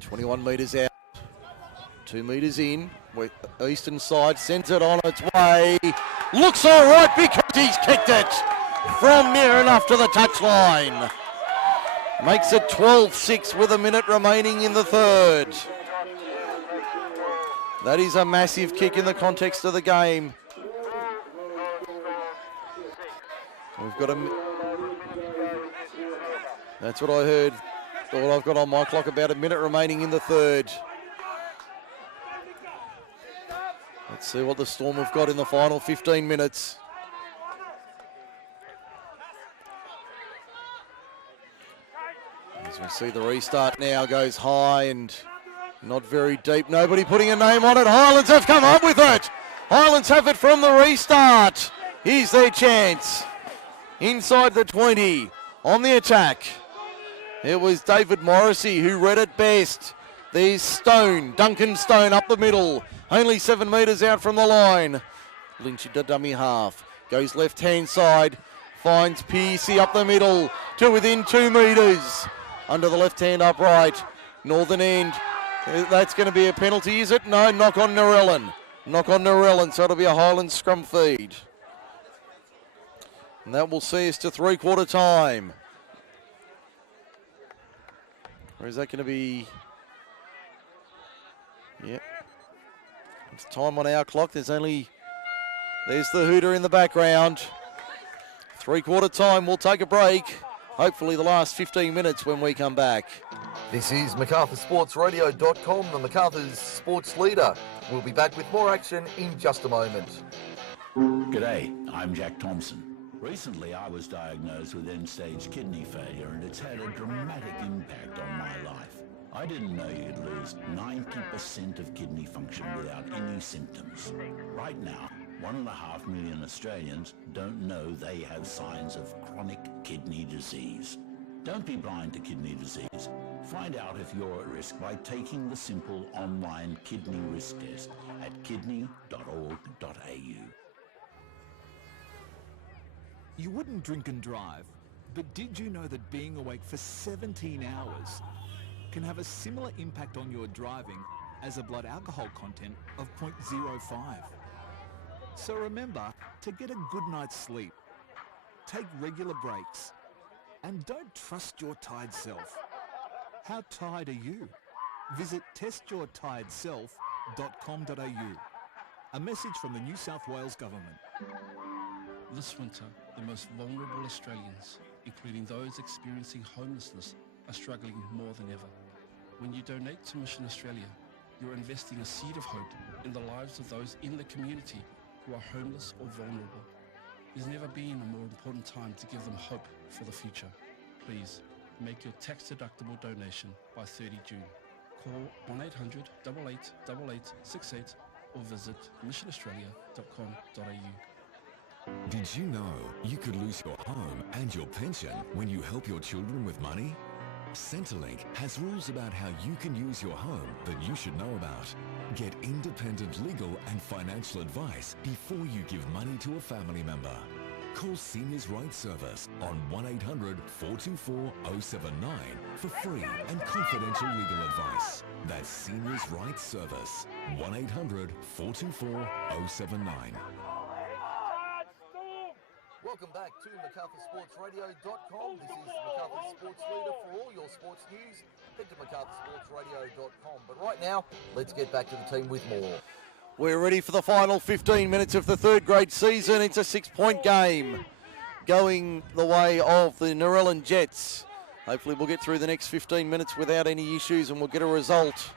21 metres out. 2 metres in. Eastern side sends it on its way. Looks all right because he's kicked it from near enough to the touchline. Makes it 12-6 with a minute remaining in the third. That is a massive kick in the context of the game. We've got That's what I heard. What I've got on my clock, about a minute remaining in the third. Let's see what the Storm have got in the final 15 minutes. As we see the restart now, goes high and not very deep. Nobody putting a name on it. Highlands have come up with it. Highlands have it from the restart. Here's their chance. Inside the 20, on the attack. It was David Morrissey who read it best. There's Stone, Duncan Stone up the middle. Only 7 metres out from the line. Lynch into dummy half. Goes left-hand side. Finds Piercy up the middle to within 2 metres. Under the left-hand upright. Northern end. That's going to be a penalty, is it? No, knock on Narellan. Knock on Narellan, so it'll be a Highlands scrum feed. And that will see us to three-quarter time. Or is that going to be... Yep. It's time on our clock. There's the hooter in the background. Three-quarter time. We'll take a break. Hopefully the last 15 minutes when we come back. This is MacArthurSportsRadio.com, the Macarthur's sports leader. We'll be back with more action in just a moment. G'day, I'm Jack Thompson. Recently I was diagnosed with end-stage kidney failure and it's had a dramatic impact on my life. I didn't know you'd lose 90% of kidney function without any symptoms. Right now, 1.5 million Australians don't know they have signs of chronic kidney disease. Don't be blind to kidney disease. Find out if you're at risk by taking the simple online kidney risk test at kidney.org.au. You wouldn't drink and drive, but did you know that being awake for 17 hours can have a similar impact on your driving as a blood alcohol content of 0.05? So remember to get a good night's sleep, take regular breaks, and don't trust your tired self. How tired are you? Visit testyourtiredself.com.au. A message from the New South Wales Government. This winter, the most vulnerable Australians, including those experiencing homelessness, are struggling more than ever. When you donate to Mission Australia, you're investing a seed of hope in the lives of those in the community who are homeless or vulnerable. There's never been a more important time to give them hope for the future. Please, make your tax-deductible donation by 30 June. Call 1-800-888868 or visit missionaustralia.com.au. Did you know you could lose your home and your pension when you help your children with money? Centrelink has rules about how you can use your home that you should know about. Get independent legal and financial advice before you give money to a family member. Call Seniors Rights Service on 1-800-424-079 for free and confidential legal advice. That's Seniors Rights Service, 1-800-424-079. Welcome back to MacArthurSportsRadio.com. This is MacArthur's sports leader for all your sports news. Head to MacArthurSportsRadio.com. But right now, let's get back to the team with more. We're ready for the final 15 minutes of the third grade season. It's a 6-point game going the way of the Narellan Jets. Hopefully we'll get through the next 15 minutes without any issues and we'll get a result.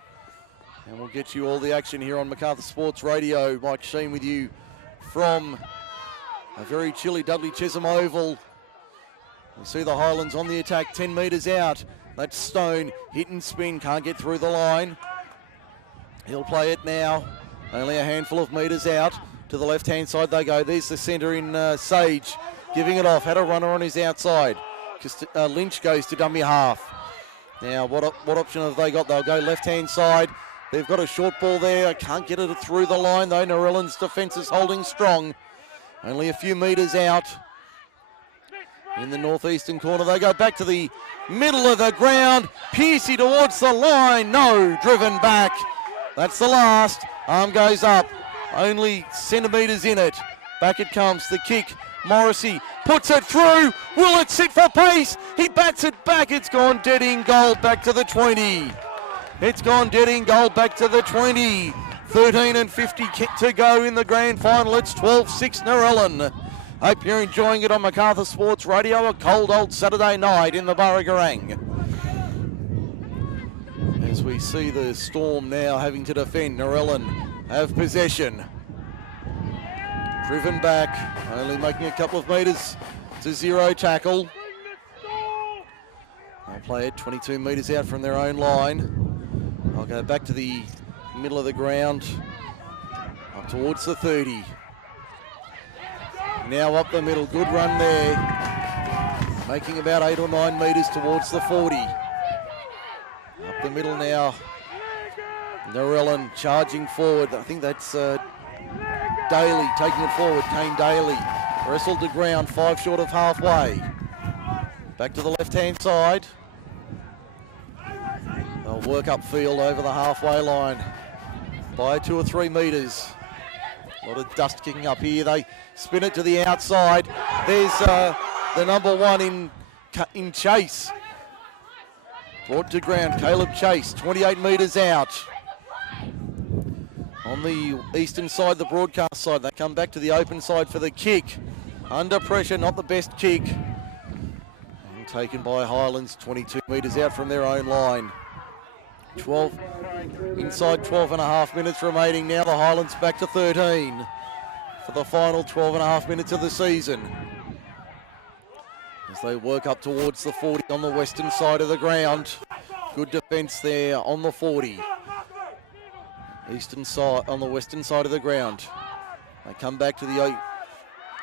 And we'll get you all the action here on Macarthur Sports Radio. Mike Sheen with you from a very chilly Dudley Chisholm Oval. We see the Highlands on the attack, 10 metres out. That's Stone, hit and spin, can't get through the line. He'll play it now. Only a handful of metres out. To the left-hand side they go. There's the centre in Sage, giving it off. Had a runner on his outside. Lynch goes to dummy half. Now, what option have they got? They'll go left-hand side. They've got a short ball there. Can't get it through the line, though. Narellan's defence is holding strong. Only a few metres out. In the northeastern corner, they go back to the middle of the ground. Piercy towards the line. No, driven back. That's the last. Arm goes up. Only centimetres in it. Back it comes. The kick. Morrissey puts it through. Will it sit for pace? He bats it back. It's gone dead in goal. Back to the 20. It's gone dead in goal. Back to the 20. 13:50 to go in the grand final. It's 12-6 Narellan. Hope you're enjoying it on Macarthur Sports Radio. A cold old Saturday night in the Burragarang. As we see the Storm now having to defend. Narellan have possession. Driven back, only making a couple of metres to zero tackle. They'll play it 22 metres out from their own line. I'll go back to the middle of the ground, up towards the 30. Now up the middle, good run there. Making about 8 or 9 metres towards the 40. Up the middle now. Narellan charging forward. I think that's Daly taking it forward. Kane Daly wrestled to ground, 5 short of halfway. Back to the left-hand side. They'll work upfield over the halfway line by 2 or 3 metres. A lot of dust kicking up here. They spin it to the outside. There's the number 1 in Chase. Brought to ground, Caleb Chase, 28 metres out. On the eastern side, the broadcast side, they come back to the open side for the kick. Under pressure, not the best kick. And taken by Highlands, 22 metres out from their own line. 12, inside 12 and a half minutes remaining. Now the Highlands back to 13 for the final 12 and a half minutes of the season. As they work up towards the 40 on the western side of the ground. Good defence there on the 40. Eastern side, on the western side of the ground. They come back to the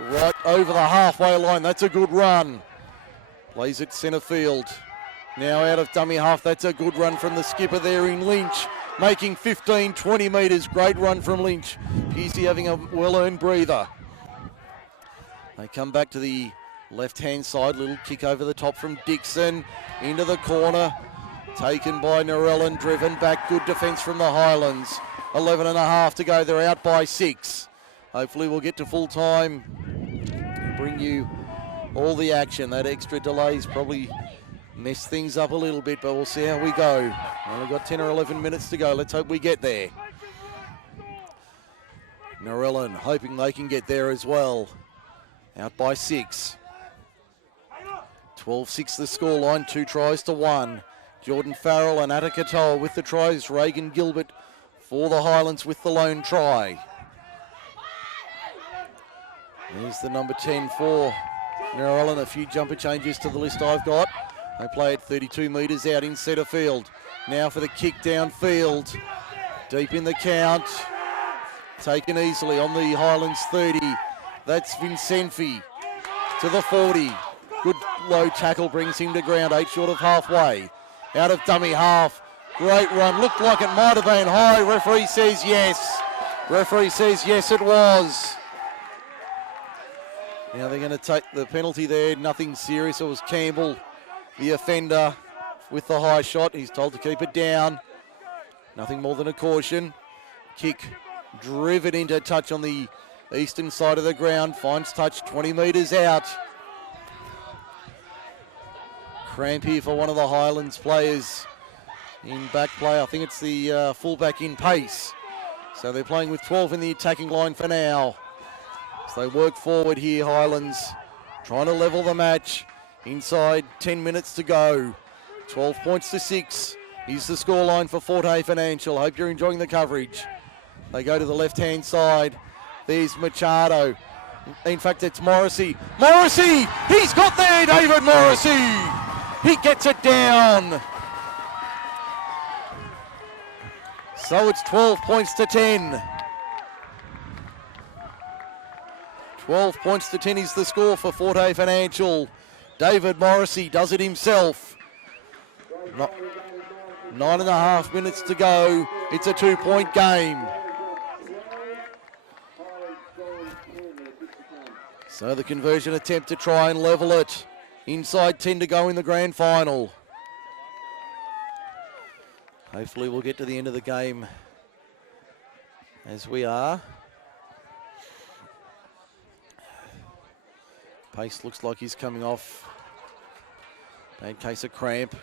right over the halfway line. That's a good run. Plays it centre field. Now out of dummy half. That's a good run from the skipper there in Lynch. Making 15, 20 metres. Great run from Lynch. Pearcey having a well-earned breather. They come back to the left-hand side. Little kick over the top from Dixon. Into the corner. Taken by Narellan. Driven back. Good defence from the Highlands. 11 and a half to go. They're out by 6. Hopefully we'll get to full time and bring you all the action. That extra delay's probably messed things up a little bit, but we'll see how we go. Only got 10 or 11 minutes to go. Let's hope we get there. Narellan hoping they can get there as well. Out by 6. 12-6 the scoreline. 2 tries to 1. Jordan Farrell and Attica Toll with the tries. Reagan Gilbert for the Highlands with the lone try. There's the number 10 for Narellan. A few jumper changes to the list I've got. They play it 32 metres out in centre field. Now for the kick downfield. Deep in the count. Taken easily on the Highlands 30. That's Vincenfi to the 40. Good low tackle brings him to ground. 8 short of halfway. Out of dummy half. Great run. Looked like it might have been high. Referee says yes. Referee says yes, it was. Now they're going to take the penalty there. Nothing serious. It was Campbell, the offender, with the high shot. He's told to keep it down. Nothing more than a caution. Kick driven into touch on the eastern side of the ground. Finds touch 20 metres out. Cramp here for one of the Highlands players in back play. I think it's the fullback in pace. So they're playing with 12 in the attacking line for now. So they work forward here, Highlands, trying to level the match. Inside 10 minutes to go. 12 points to 6 is the scoreline for Forte Financial. Hope you're enjoying the coverage. They go to the left-hand side. There's Machado. In fact, it's Morrissey. Morrissey! He's got there, David Morrissey! He gets it down. So it's 12 points to 10. 12 points to 10 is the score for Forte Financial. David Morrissey does it himself. 9.5 minutes to go. It's a 2-point game. So the conversion attempt to try and level it. Inside 10 to go in the grand final. Hopefully we'll get to the end of the game as we are. Pace looks like he's coming off. Bad case of cramp.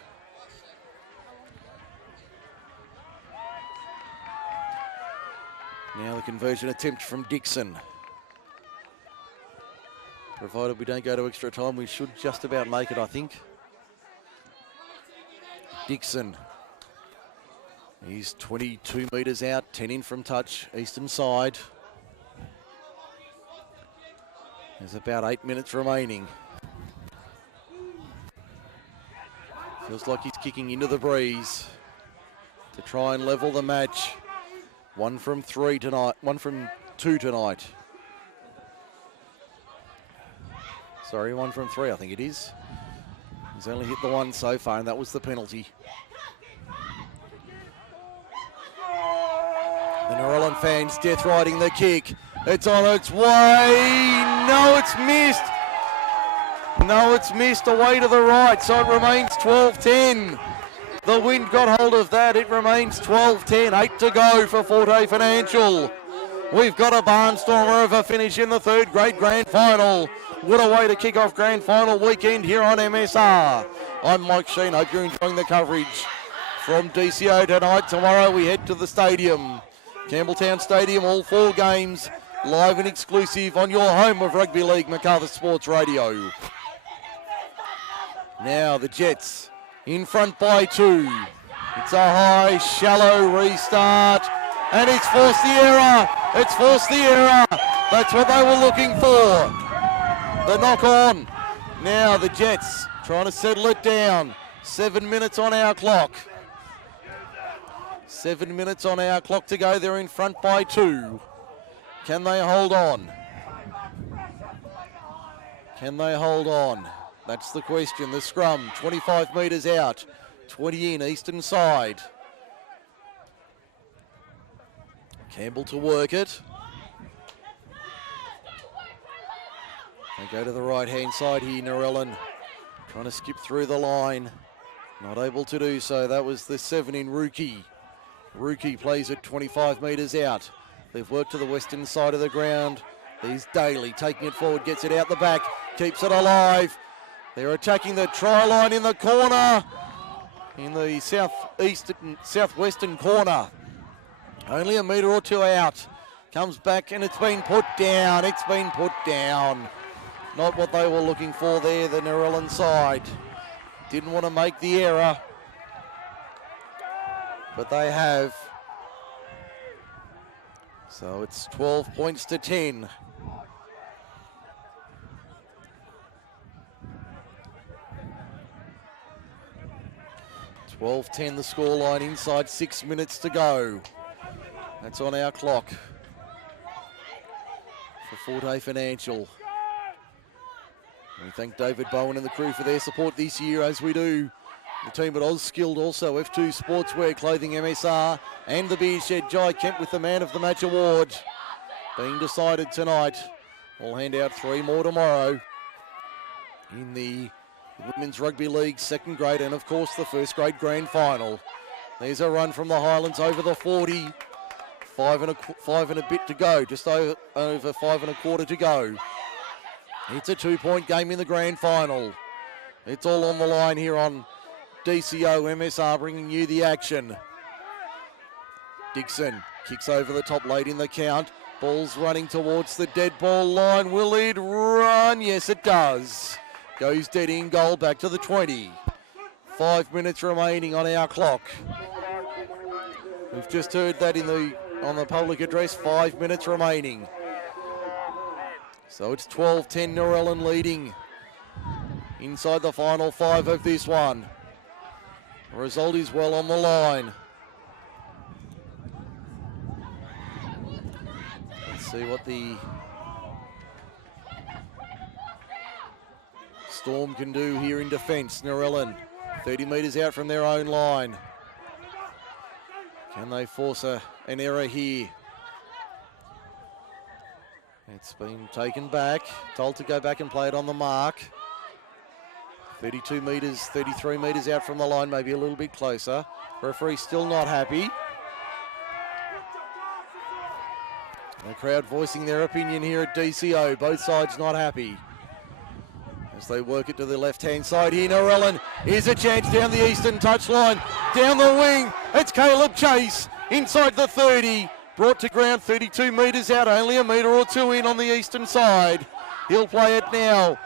Now the conversion attempt from Dixon. Provided we don't go to extra time, we should just about make it, I think. Dixon. He's 22 metres out, 10 in from touch, eastern side. There's about 8 minutes remaining. Feels like he's kicking into the breeze to try and level the match. 1 from 3 tonight, 1 from 2 tonight. Sorry, 1 from 3, I think it is. He's only hit the 1 so far, and that was the penalty. The Narellan fans death riding the kick. It's on its way. No, it's missed. No, it's missed away to the right. So it remains 12-10. The wind got hold of that. It remains 12-10, 8 to go for Forte Financial. We've got a barnstormer of a finish in the third grade grand final. What a way to kick off grand final weekend here on MSR. I'm Mike Sheen. Hope you're enjoying the coverage from DCO tonight. Tomorrow we head to the stadium. Campbelltown Stadium, all 4 games, live and exclusive on your home of Rugby League, Macarthur Sports Radio. Now the Jets in front by 2. It's a high, shallow restart, and it's forced the error. It's forced the error. That's what they were looking for. The knock on. Now the Jets trying to settle it down. 7 minutes on our clock. 7 minutes on our clock to go. They're in front by 2. Can they hold on? Can they hold on? That's the question. The scrum, 25 metres out, 20 in, eastern side. Campbell to work it. They go to the right-hand side here, Narellan trying to skip through the line. Not able to do so. That was the 7 in Rookie. Rookie plays it 25 metres out. They've worked to the western side of the ground. There's Daly taking it forward, gets it out the back, keeps it alive. They're attacking the try line in the corner, in the southwestern corner. Only a metre or 2 out. Comes back and it's been put down. It's been put down. Not what they were looking for there, the Narellan side. Didn't want to make the error, but they have. So it's 12 points to 10. (12-10) the scoreline, inside 6 minutes to go. That's on our clock for Forte Financial. We thank David Bowen and the crew for their support this year, as we do the team at Auskilled, also F2 Sportswear, Clothing MSR, and the Beer Shed. Jai Kemp with the Man of the Match award being decided tonight. We'll hand out 3 more tomorrow in the Women's Rugby League second grade, and of course the first grade grand final. There's a run from the Highlands over the 40. 5 and a bit to go, just over 5 and a quarter to go. It's a 2-point game in the grand final. It's all on the line here on DCO MSR, bringing you the action. Dixon kicks over the top late in the count. Ball's running towards the dead ball line. Will it run? Yes, it does. Goes dead in goal, back to the 20. 5 minutes remaining on our clock. We've just heard that on the public address, 5 minutes remaining. So it's 12-10, Narellan leading inside the final 5 of this one. The result is well on the line. Let's see what the Storm can do here in defence. Narellan 30 metres out from their own line. Can they force an error here? It's been taken back, told to go back and play it on the mark. 32 metres, 33 metres out from the line, maybe a little bit closer. Referee still not happy. The crowd voicing their opinion here at DCO. Both sides not happy as they work it to the left-hand side here. Narellan, here's a chance down the eastern touchline. Down the wing, it's Caleb Chase inside the 30. Brought to ground 32 metres out, only a metre or 2 in on the eastern side. He'll play it now.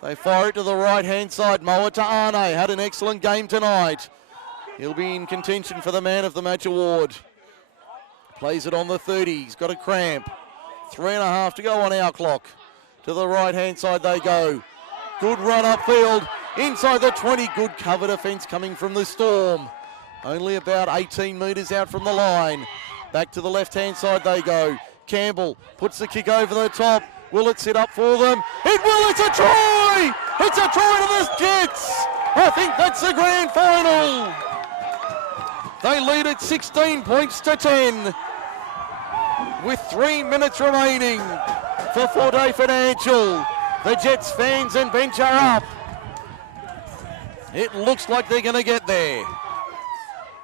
They fire it to the right-hand side. Moa Ta'ane had an excellent game tonight. He'll be in contention for the Man of the Match award. Plays it on the 30. He's got a cramp. 3.5 to go on our clock. To the right-hand side they go. Good run upfield. Inside the 20. Good cover defence coming from the Storm. Only about 18 metres out from the line. Back to the left-hand side they go. Campbell puts the kick over the top. Will it sit up for them? It will! It's a try! It's a try to the Jets! I think that's the grand final. They lead at 16 points to 10 with 3 minutes remaining for Forte Financial. The Jets fans and bench are up. It looks like they're going to get there.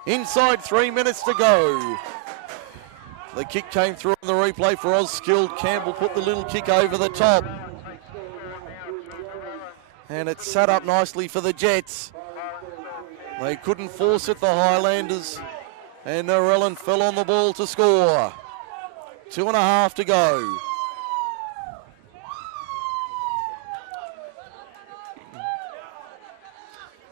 Inside 3 minutes to go. The kick came through on the replay for Skilled. Campbell put the little kick over the top. And it sat up nicely for the Jets. They couldn't force it, the Highlanders. And Narellan fell on the ball to score. 2.5 to go.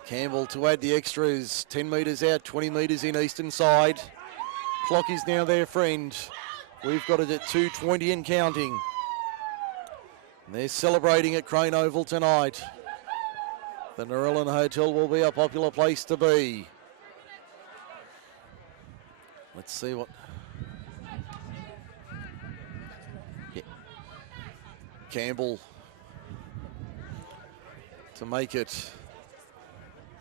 Campbell to add the extras. 10 metres out, 20 metres in eastern side. Clock is now their friend. We've got it at 2:20 and counting. They're celebrating at Crane Oval tonight. The Narellan Hotel will be a popular place to be. Let's see what... Yeah. Campbell to make it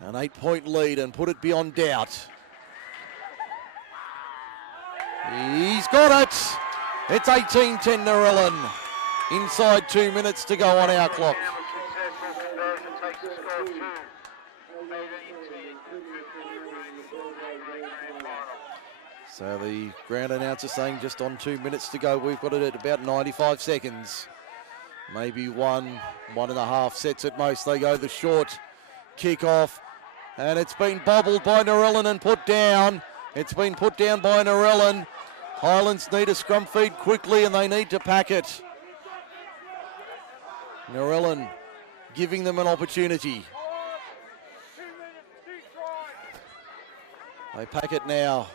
an 8-point lead and put it beyond doubt. He's got it. It's 18-10 Narellan. Inside 2 minutes to go on our clock. So the ground announcer saying just on 2 minutes to go. We've got it at about 95 seconds. Maybe 1.5 sets at most. They go the short kick off. And it's been bobbled by Narellan and put down. It's been put down by Narellan. Highlands need a scrum feed quickly and they need to pack it. Narellan giving them an opportunity. They pack it now.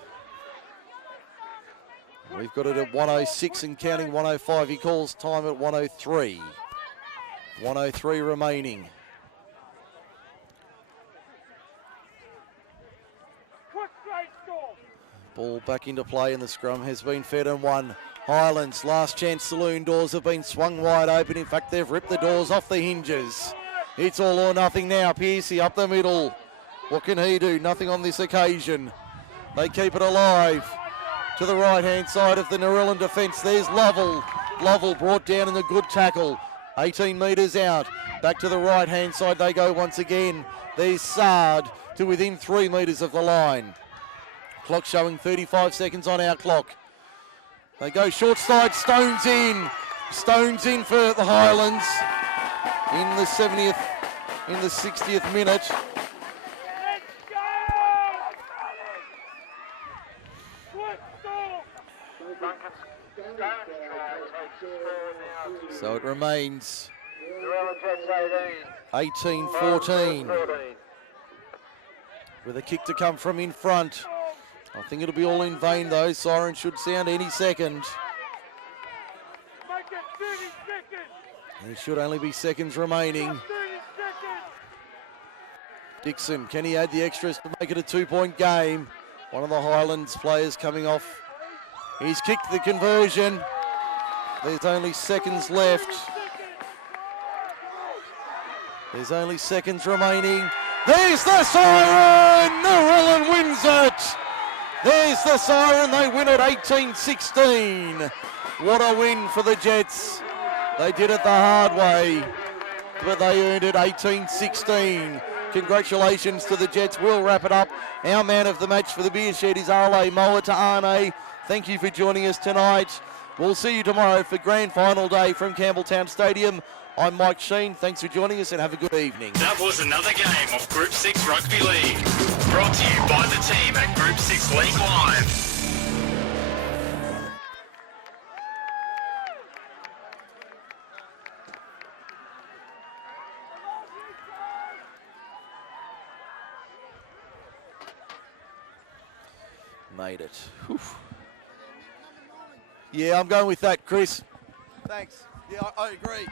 We've got it at 106 and counting 105. He calls time at 103. 103 remaining. Ball back into play and the scrum has been fed and won. Highlands, last chance saloon doors have been swung wide open. In fact, they've ripped the doors off the hinges. It's all or nothing now. Piercy up the middle. What can he do? Nothing on this occasion. They keep it alive. To the right-hand side of the Narellan defence, there's Lovell. Lovell brought down in a good tackle. 18 metres out. Back to the right-hand side they go once again. There's Sard to within 3 metres of the line. Clock showing 35 seconds on our clock. They go short side, Stones in. Stones in for the Highlands in the 70th, in the 60th minute. So it remains 18-14. With a kick to come from in front. I think it'll be all in vain though. Siren should sound any second. There should only be seconds remaining. Dixon, can he add the extras to make it a 2-point game? One of the Highlands players coming off. He's kicked the conversion. There's only seconds left. There's only seconds remaining. There's the siren! Narellan wins it! There's the siren. They win it 18-16. What a win for the Jets. They did it the hard way, but they earned it 18-16. Congratulations to the Jets. We'll wrap it up. Our man of the match for the beer shed is Ale Moa to Arne. Thank you for joining us tonight. We'll see you tomorrow for grand final day from Campbelltown Stadium. I'm Mike Sheen. Thanks for joining us and have a good evening. That was another game of Group 6 Rugby League. Brought to you by the team at Group 6 League Live. Made it. Whew. Yeah, I'm going with that, Chris. Thanks. Yeah, I agree.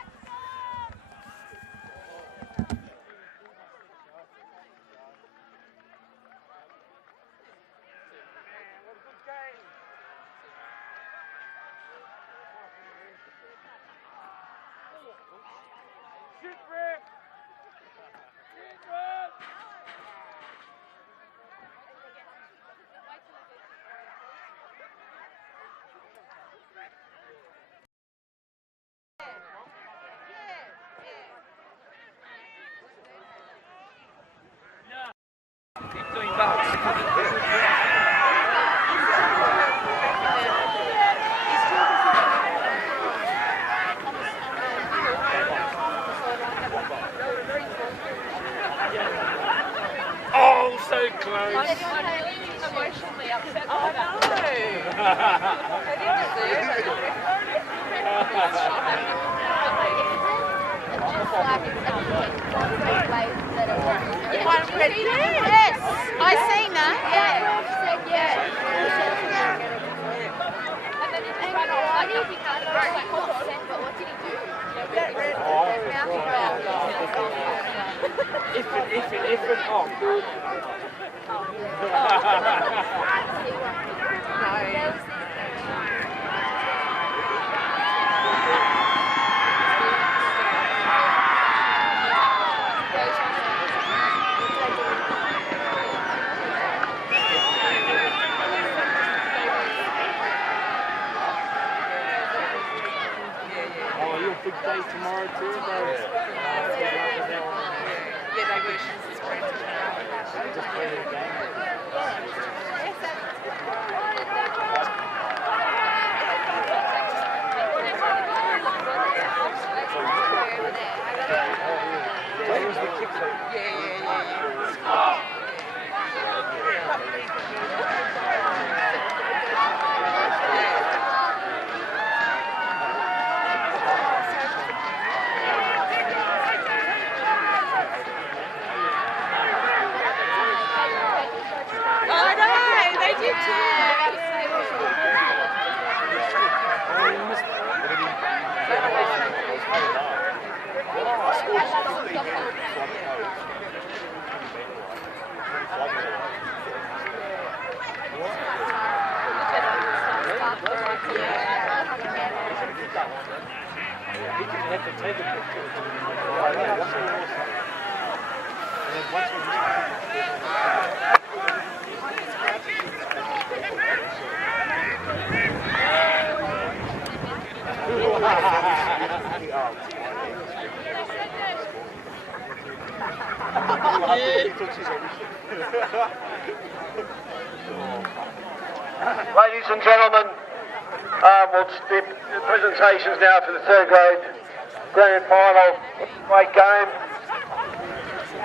Yes, I seen that. Big day tomorrow too. Just play the game. Where was the kick? Ladies and gentlemen, we'll the presentations now for the third grade grand final. Great game.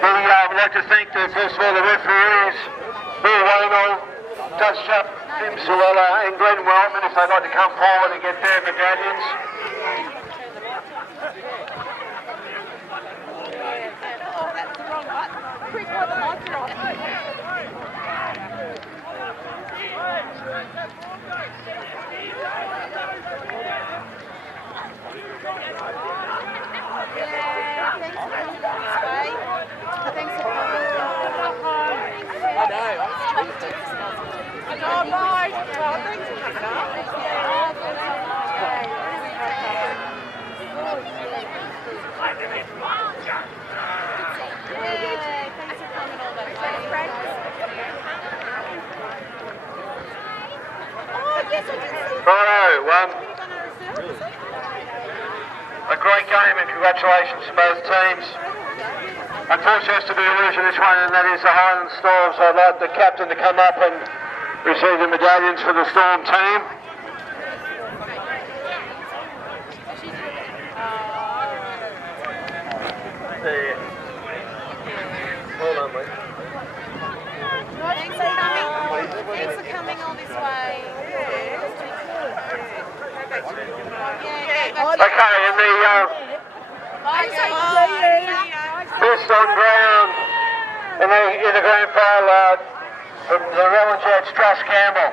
We'd like to thank first of all the referees, Bill Wayno, Duschup, Tim Suella and Glenn Wellman if they'd like to come forward and get their medallions. Oh, that's the wrong button. Quick, put the monster on. A great game and congratulations to both teams. Unfortunately, has to be a loser this one, and that is the Highlands Storm. So I'd like the captain to come up and receive the medallions for the Storm team. Well done, mate. Thanks for coming all this way. Okay, and the first on ground in the grand final from the Narellan Jets, Josh Campbell.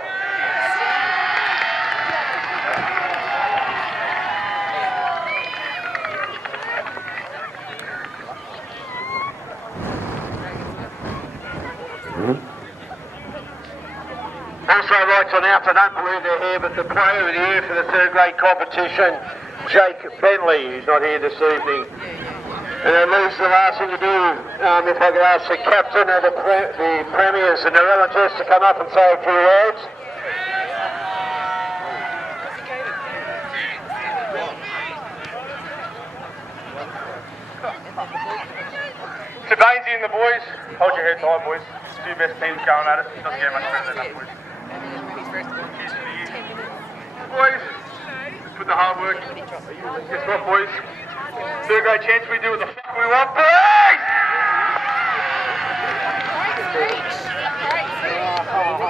Also, I'd like to announce, I don't believe they're here, but the player of the year for the third grade competition, Jake Bentley, who's not here this evening. And that leaves the last thing to do, if I could ask the captain of the premiers, the Narellan Jets, to come up and say a few words. To Bainesy and the boys, hold your heads high, boys. Two best teams going at it. Doesn't get much better than that, boys. Cheers to you. Boys, put the hard work. Guess what, boys? Third grade chance we do what the fuck we want, boys!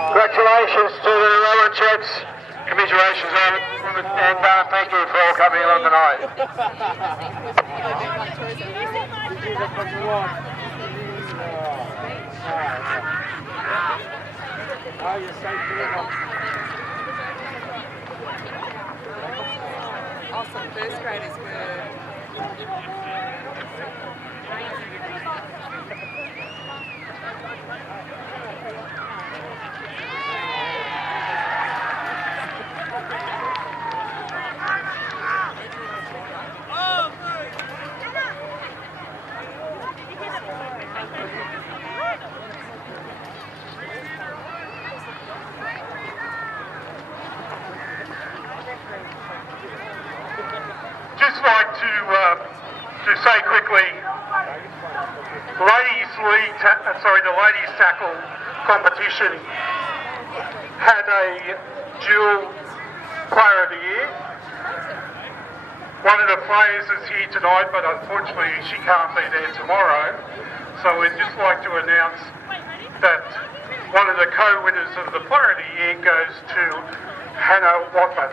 Congratulations to the Narellan Jets. Congratulations and thank you for all coming along tonight. Awesome, first graders were... Just like to say quickly, the ladies tackle competition had a dual player of the year. One of the players is here tonight, but unfortunately she can't be there tomorrow. So we'd just like to announce that one of the co-winners of the player of the year goes to Hannah Watman.